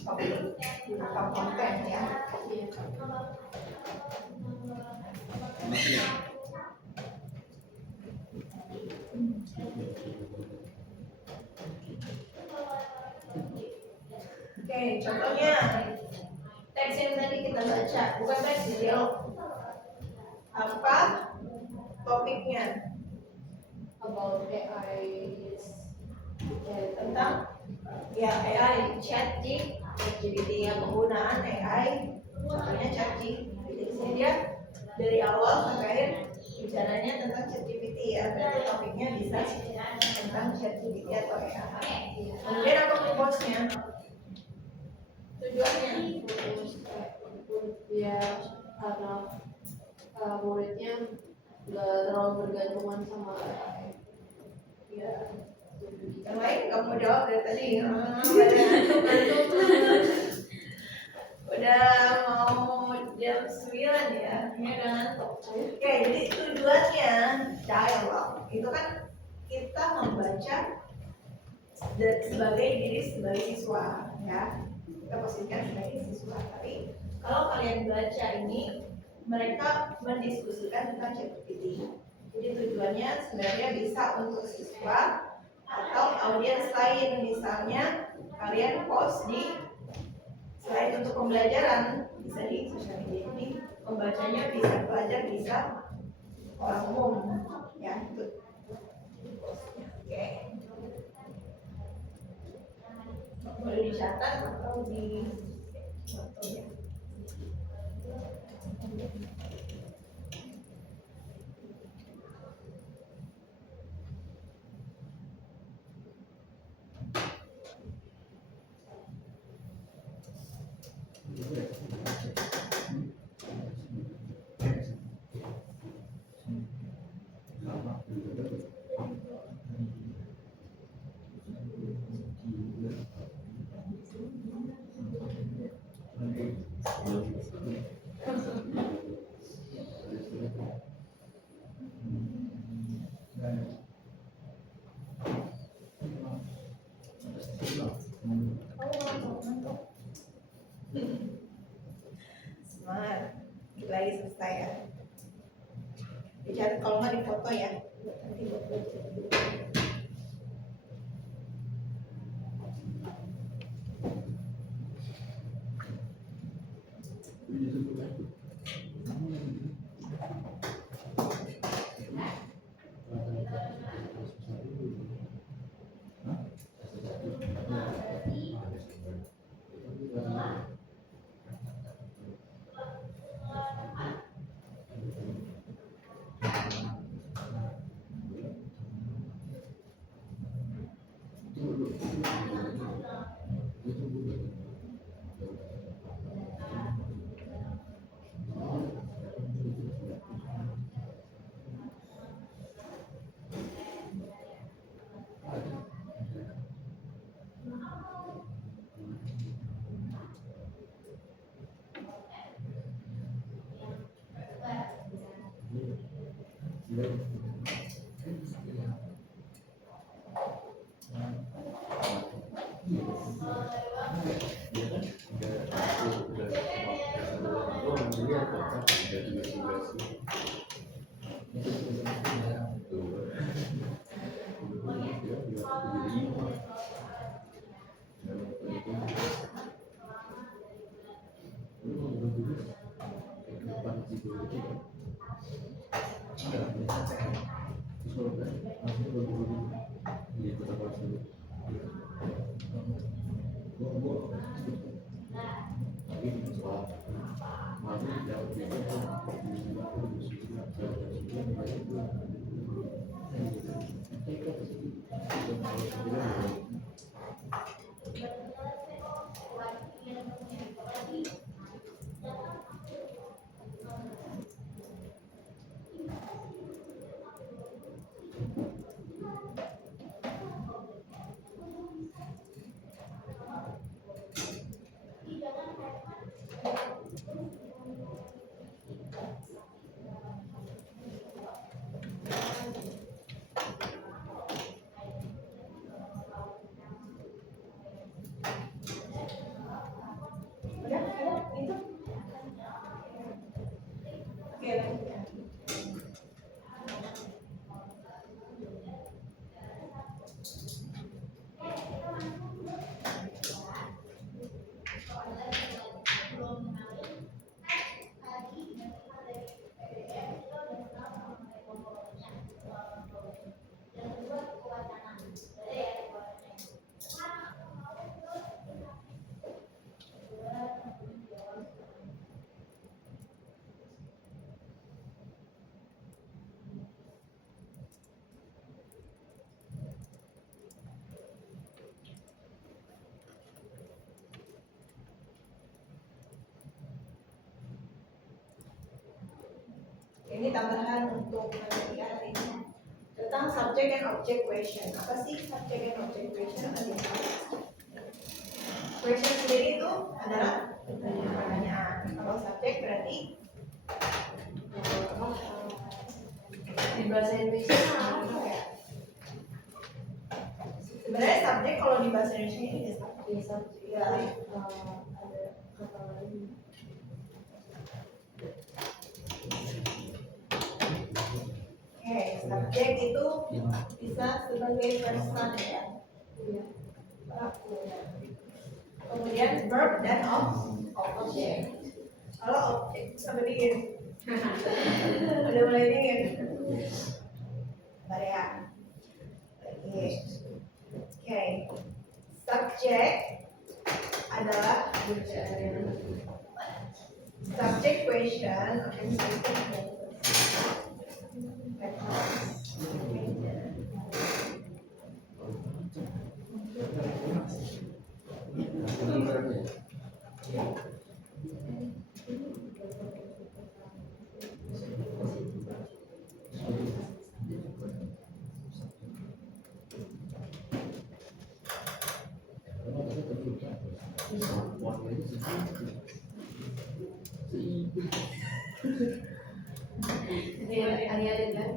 topik atau konten ya. Oke, contohnya teks yang tadi kita baca, bukan teks dialog. Apa topiknya? About AI is Tentang ya AI, ChatGPT ya, penggunaan AI, contohnya ChatGPT. Dia dari awal sampai akhir bicaranya tentang ChatGPT ya, berarti topiknya bisa tentang ChatGPT atau AI. Kemudian apa purpose-nya? Tujuannya? ya karena muridnya nggak terlalu bergantungan sama AI. Ya. Yang lain nggak mau jawab dari tadi. Udah mau jam 9 ya, ini udah ngantuk. Oke, jadi tujuannya dialog itu kan kita membaca sebagai siswa ya. Kita posisikan sebagai siswa. Tapi kalau kalian baca ini, mereka mendiskusikan tentang ChatGPT. Jadi tujuannya sebenarnya bisa untuk siswa atau audiens lain. Misalnya kalian post di selain untuk pembelajaran bisa di sosial media ini, pembacanya bisa pelajar, bisa orang umum ya itu. Oke, boleh dicatat atau di foto ya. Semangat, lagi selesai ya. Dicatat kalau nggak di foto ya. Nanti buat baca. Udah, itu. Oke, lanjut. Ini tambahan untuk materi hari ini tentang subject and object question. Apa sih subject and object question? Question sendiri itu adalah pertanyaan. Kalau subject berarti Di bahasa Indonesia sebenarnya subjek kalau di bahasa Indonesia ini bisa ya, ada kata lain. oke, subjek itu bisa sebagai person ya. Kemudian verb dan object. Kalau objek sampai dingin. Udah mulai dingin. Bentar ya. Oke. Subject adalah subject question. Oke, Ada kan?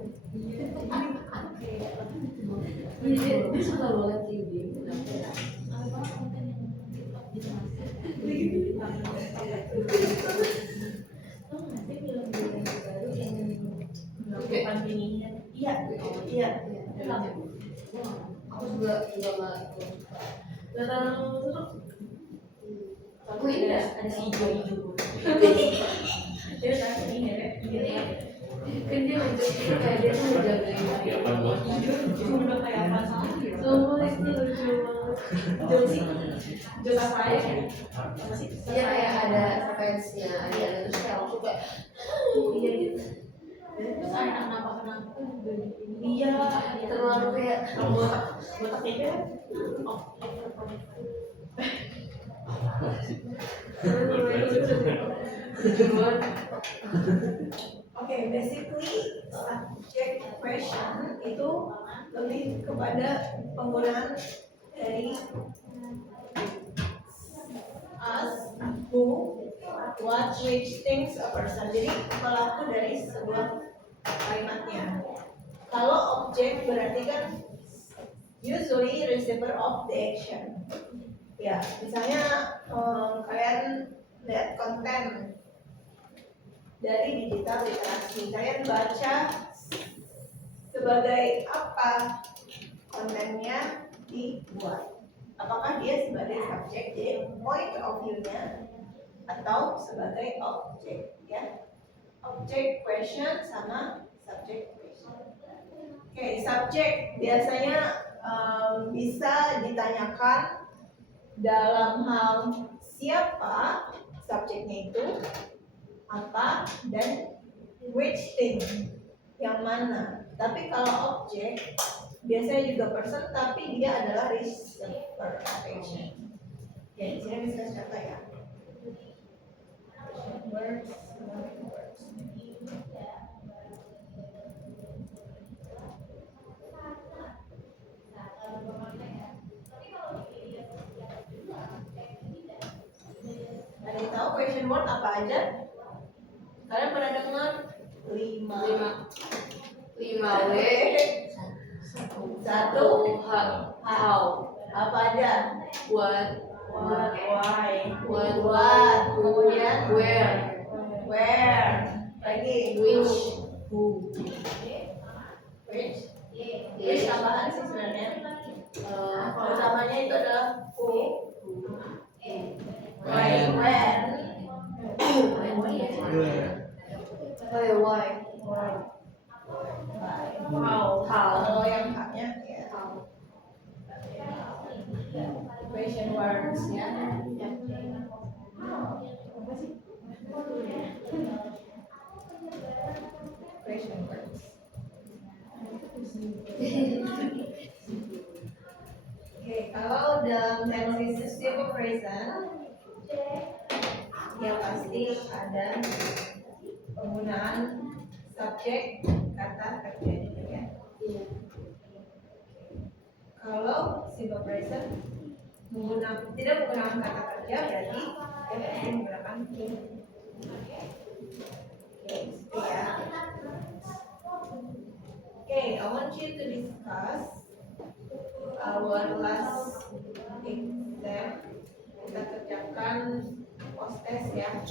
Dia suka banget kayak gini. melakukan pemilihan. Iya, iya. Aku juga nggak Gak terlalu seru. aku ini Ada si hijau. Dia kasih ini ya. kan dia lucu kayak dia tuh ngejagain Udah kayak apa sih? semua itu lucu banget. Joksi. Jokes apa ya? Apa sih? Iya kayak ada fansnya ada terus kayak aku suka Iya gitu. Terus anak kenapa Iya. terlalu kayak Buat apa ya? Oh. lucu banget. Oke, basically subject question itu lebih kepada penggunaan dari us, who, what, which, things, a person. Jadi pelaku dari sebuah kalimatnya. Kalau objek berarti kan usually receiver of the action. Ya, misalnya kalian lihat konten dari digital literasi, kalian baca sebagai apa kontennya dibuat. Apakah dia sebagai subjek, jadi point of view-nya, atau sebagai objek, ya. Object question sama subject question. Oke, subjek biasanya bisa ditanyakan dalam hal siapa subjeknya itu, apa, dan which thing, yang mana. Tapi kalau objek biasanya juga person, tapi dia adalah receiver of action. Oke, di sini bisa contoh ya. Words. Ada yang tahu question word apa aja? Kalian pernah dengar? 5 W Satu. how Apa aja? what Why? What? Kemudian where lagi which which apaan sih sebenarnya? Utamanya itu adalah who, when, why how. Kalau yang haknya ya question words ya. Question words. Oke, kalau dalam tense simple present ya pasti ada penggunaan subjek kata kerja juga ya. Kalau simple present tidak menggunakan kata kerja berarti dia pasti menggunakan to. Oke, itu ya. Okay, I want you to discuss our last exam. Kita kerjakan post test ya.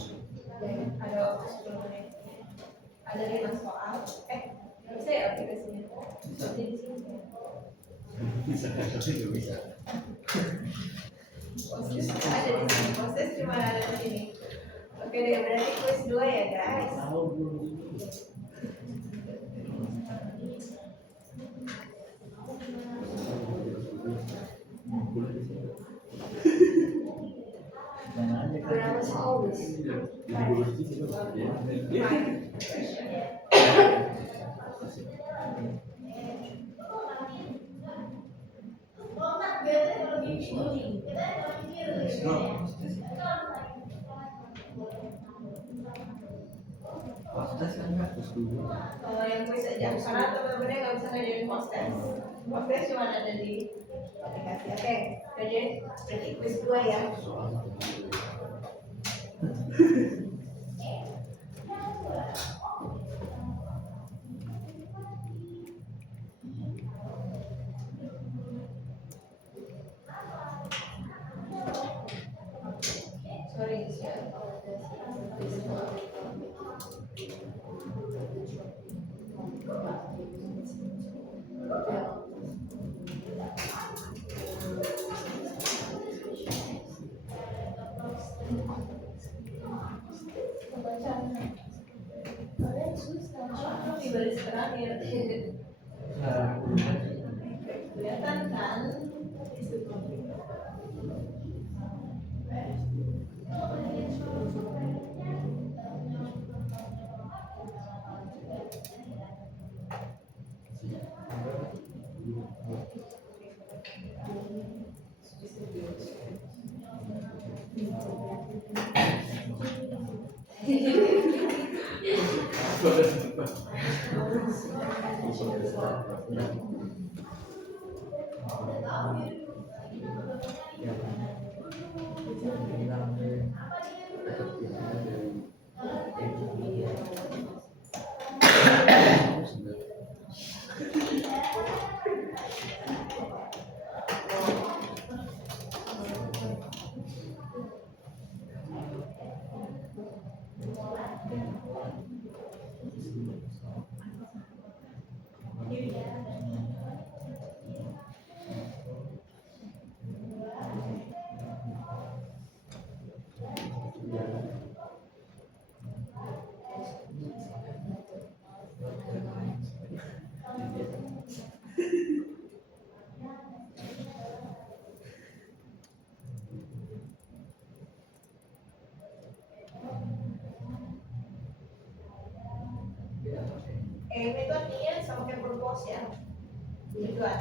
Ada waktu 10 menit. Ada 5 soal. Bisa ya aplikasinya? Seperti di sini. Bisa. Post test ada di sini. Post test cuma ada di sini. Oke deh, berarti quiz 2 ya guys. berapa soal Miss? Kalau yang quiz aja, karena teman-temannya nggak bisa ngerjain post test. Post test cuma ada di aplikasi. Oke, kerjain berarti quiz 2 ya. Sorry, di baris terakhir. Kelihatan kan? Ini tuh artinya sama kayak purpose ya. Tujuan.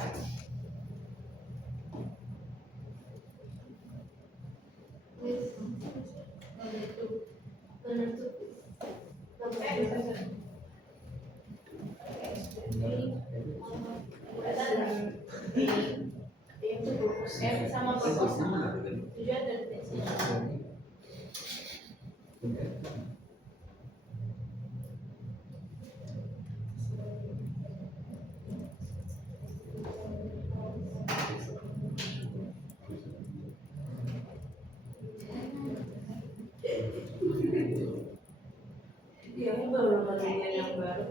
Sama purpose sama tujuan dan destinasi. Iya, ini baru bagian yang baru.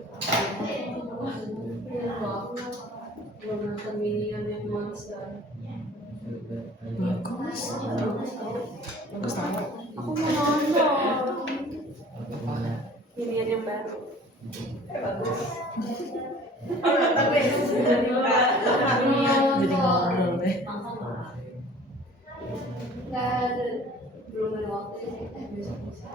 Belum nonton Minion yang Monster. Aku mau nonton Minion yang baru. Bagus. Oh, nonton deh. Jadi ngobrol deh. Nggak ada, belum ada waktu sih. Besok bisa.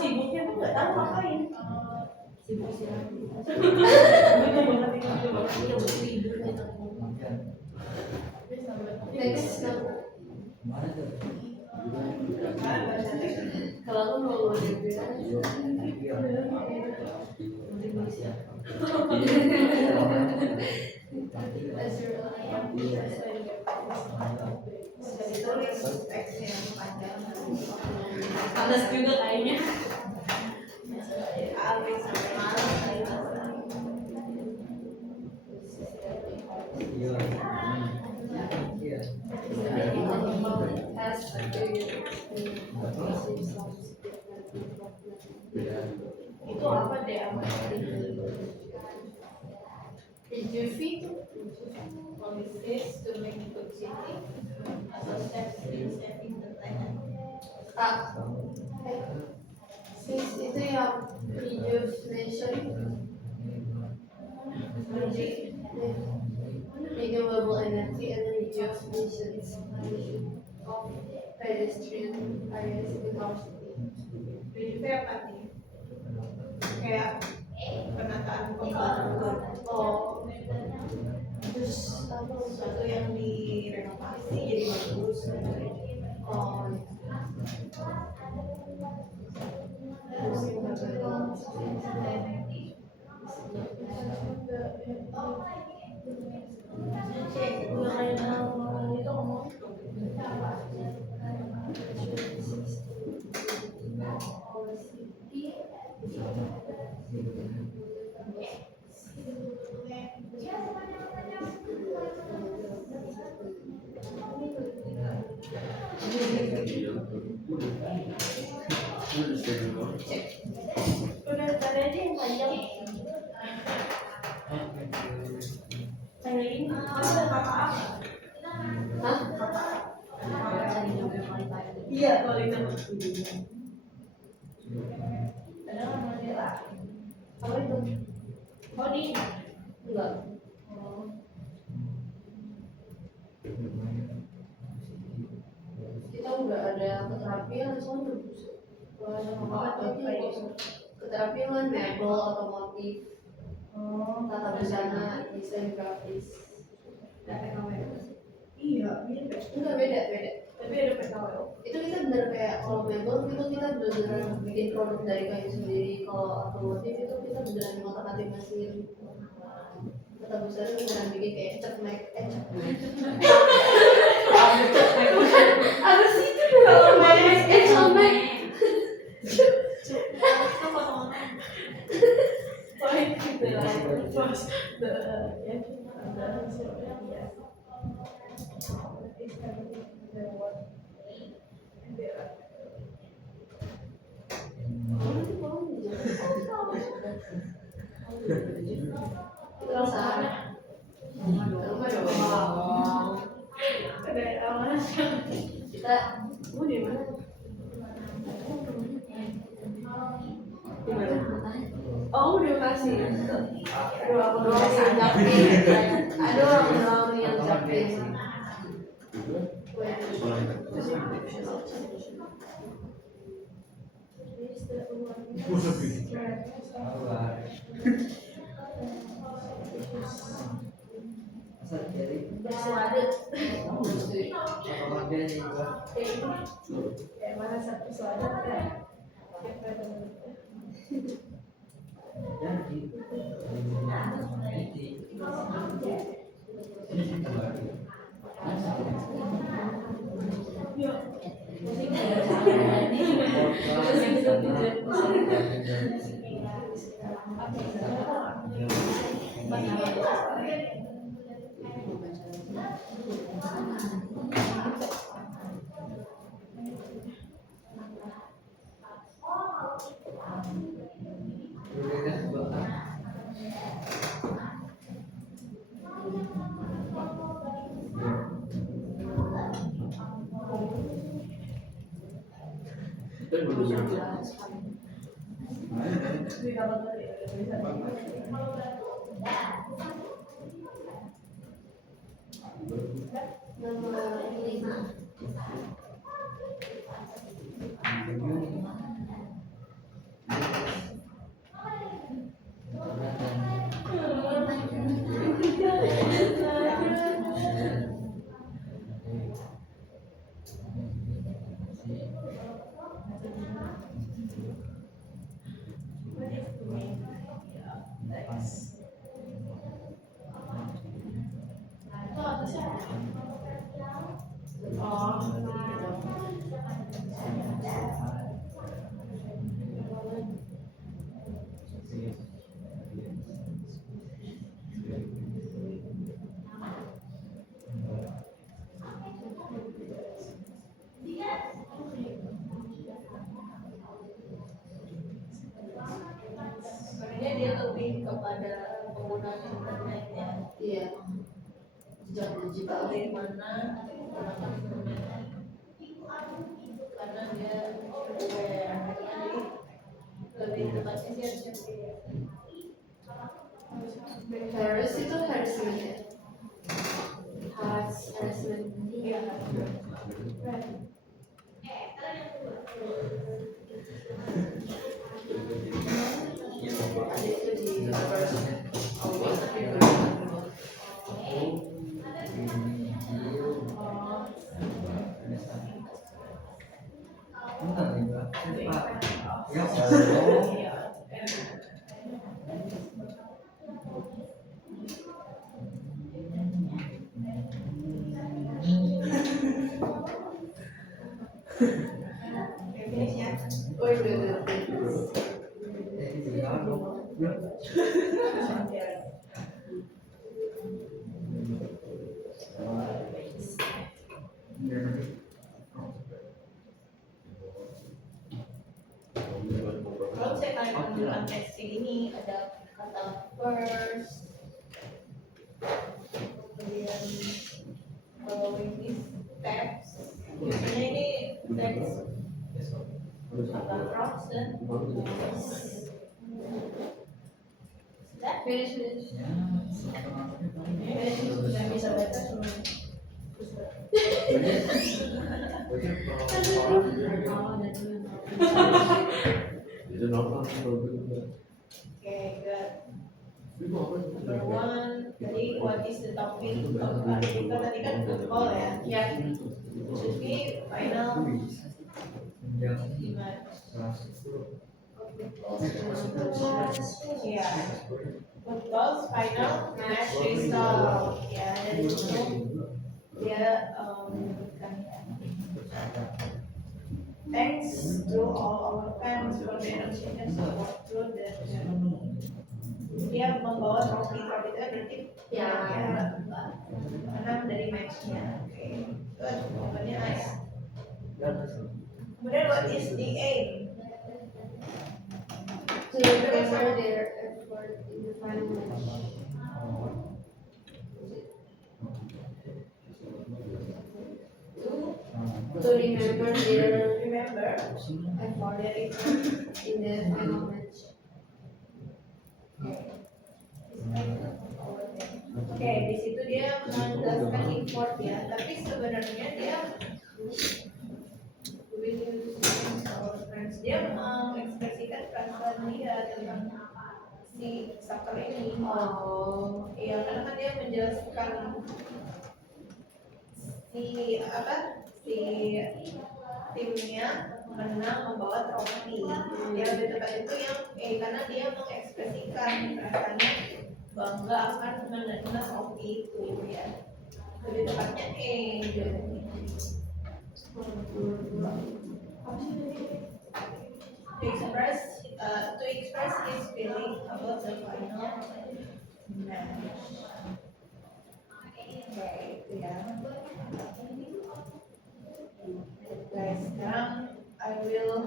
Sibuknya tuh nggak tahu ngapain. Sibuk sih. Next, Kalau aku mau Ditulis teksnya yang panjang. panas juga kayaknya. Alwi sampai malam. Iya. Iya. Itu apa deh? Did you Promises to make good city atau steps in saving the planet. since itu yang rejuvenation, renewable energy and rejuvenation of pedestrian areas in our city. Jadi apa nih? Kayak penataan kota Oh, terus apa? sesuatu yang direnovasi jadi bagus. Oh, Udah tadi aja yang panjang. Kayak ini, ada apa-apa? Iya, kalau itu. Ada nama dia. apa itu? Body. Enggak. Kita udah ada keterapian soalnya keterapian mebel, otomotif, tata busana, desain grafis. Iya, beda. Enggak, beda. Tapi ada PKWO. Itu kita bener kayak kalau mebel itu kita bener bikin produk dari kayu sendiri. Kalau otomotif itu kita beneran ngotak-atik mesin. Tata busana beneran bikin kayak cepmek. Apa sih itu kalau cepmek? Cepmek. Terus ada. Kita mau di mana? Oh, udah kasih. Aduh, aku doang yang japin. Aduh, aku doang yang japin. Where's the one? Keluar. Asal jadi. Bersuara. Kalau dia juga. Kayak mana satu suara kan? Jadi. Nomor 5. Sebenarnya dia lebih kepada penggunaan internet ya. Iya. Jejak digital. Bagaimana menggunakan internet. Karena dia aware, jadi lebih tepatnya sih harusnya dia. Harus itu harassment ya. Harassment. Iya. Ada itu di Entar juga. Cepat. Ya, Finish ya. Oh iya. Kalau saya kalian penggunaan tekstil ini ada kata first, kemudian following these steps. Biasanya ini teks kata props dan sudah. Finish, finish. Nggak bisa baca cuma. Okay, good. Number one, tadi what is the topic of article tadi kan football ya. Ya. Should be final image. Ya. Football final match result. Ya, dari situ dia menyebutkan. Thanks to all our fans for their continued support through the dia membawa trofi-trofi itu berarti Ya. menang dari matchnya. Oke, good. Jawabannya A ya. Kemudian what is the aim? To remember their effort in the final match. To remember their Remember effort their aim. in the final match. Oke, di situ dia menjelaskan import ya, tapi sebenarnya dia tentang si soccer ini. Oh. Iya, karena kan dia menjelaskan si timnya menang membawa trofi. Ya lebih tepat itu yang karena dia mengekspresikan perasaannya bangga akan menerima trofi itu ya. Lebih tepatnya to express his feeling about the final match. Oke, itu ya. Guys, sekarang I will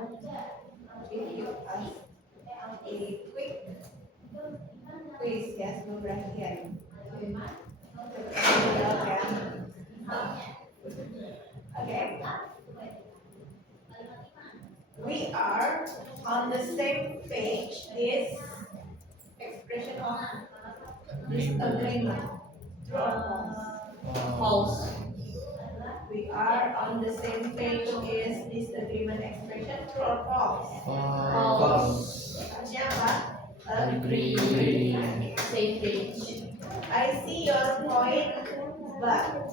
give you a quick quiz ya sebelum berakhir. Oke. We are on the same page. This expression of disagreement. True or false? False. We are on the same page. Is disagreement expression true or false? False. Artinya apa? Agree. Same page. I see your point, but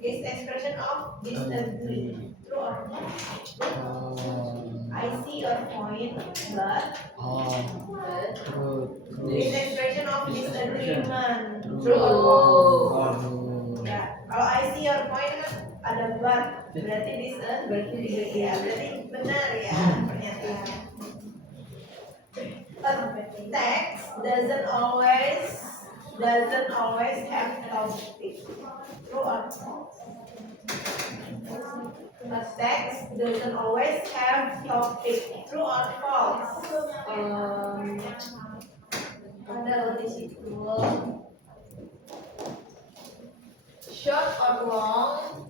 this expression of disagree. True or false? I see your point, but this expression of disagreement. True or false? Ya, kalau I see your point kan ada but, berarti disagree ya, berarti benar ya pernyataannya. A text doesn't always have topic. True or false? A text doesn't always have topic. True or false? Ada di situ. Short or long?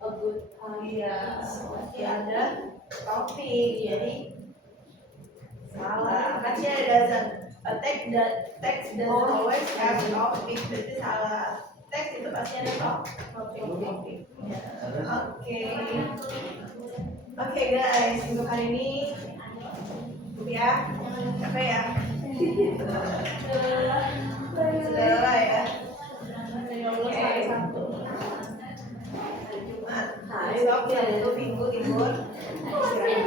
A good time. Iya, pasti ada topik. Jadi salah. Kan sih ada doesn't. A text doesn't always have topic. Berarti salah. Teks itu pasti ada topik. Ya. Oke guys, untuk hari ini ya, capek ya. Sudah lelah ya. 15 hari Sabtu. Hari Jumat. Besok Sabtu Minggu libur. Istirahat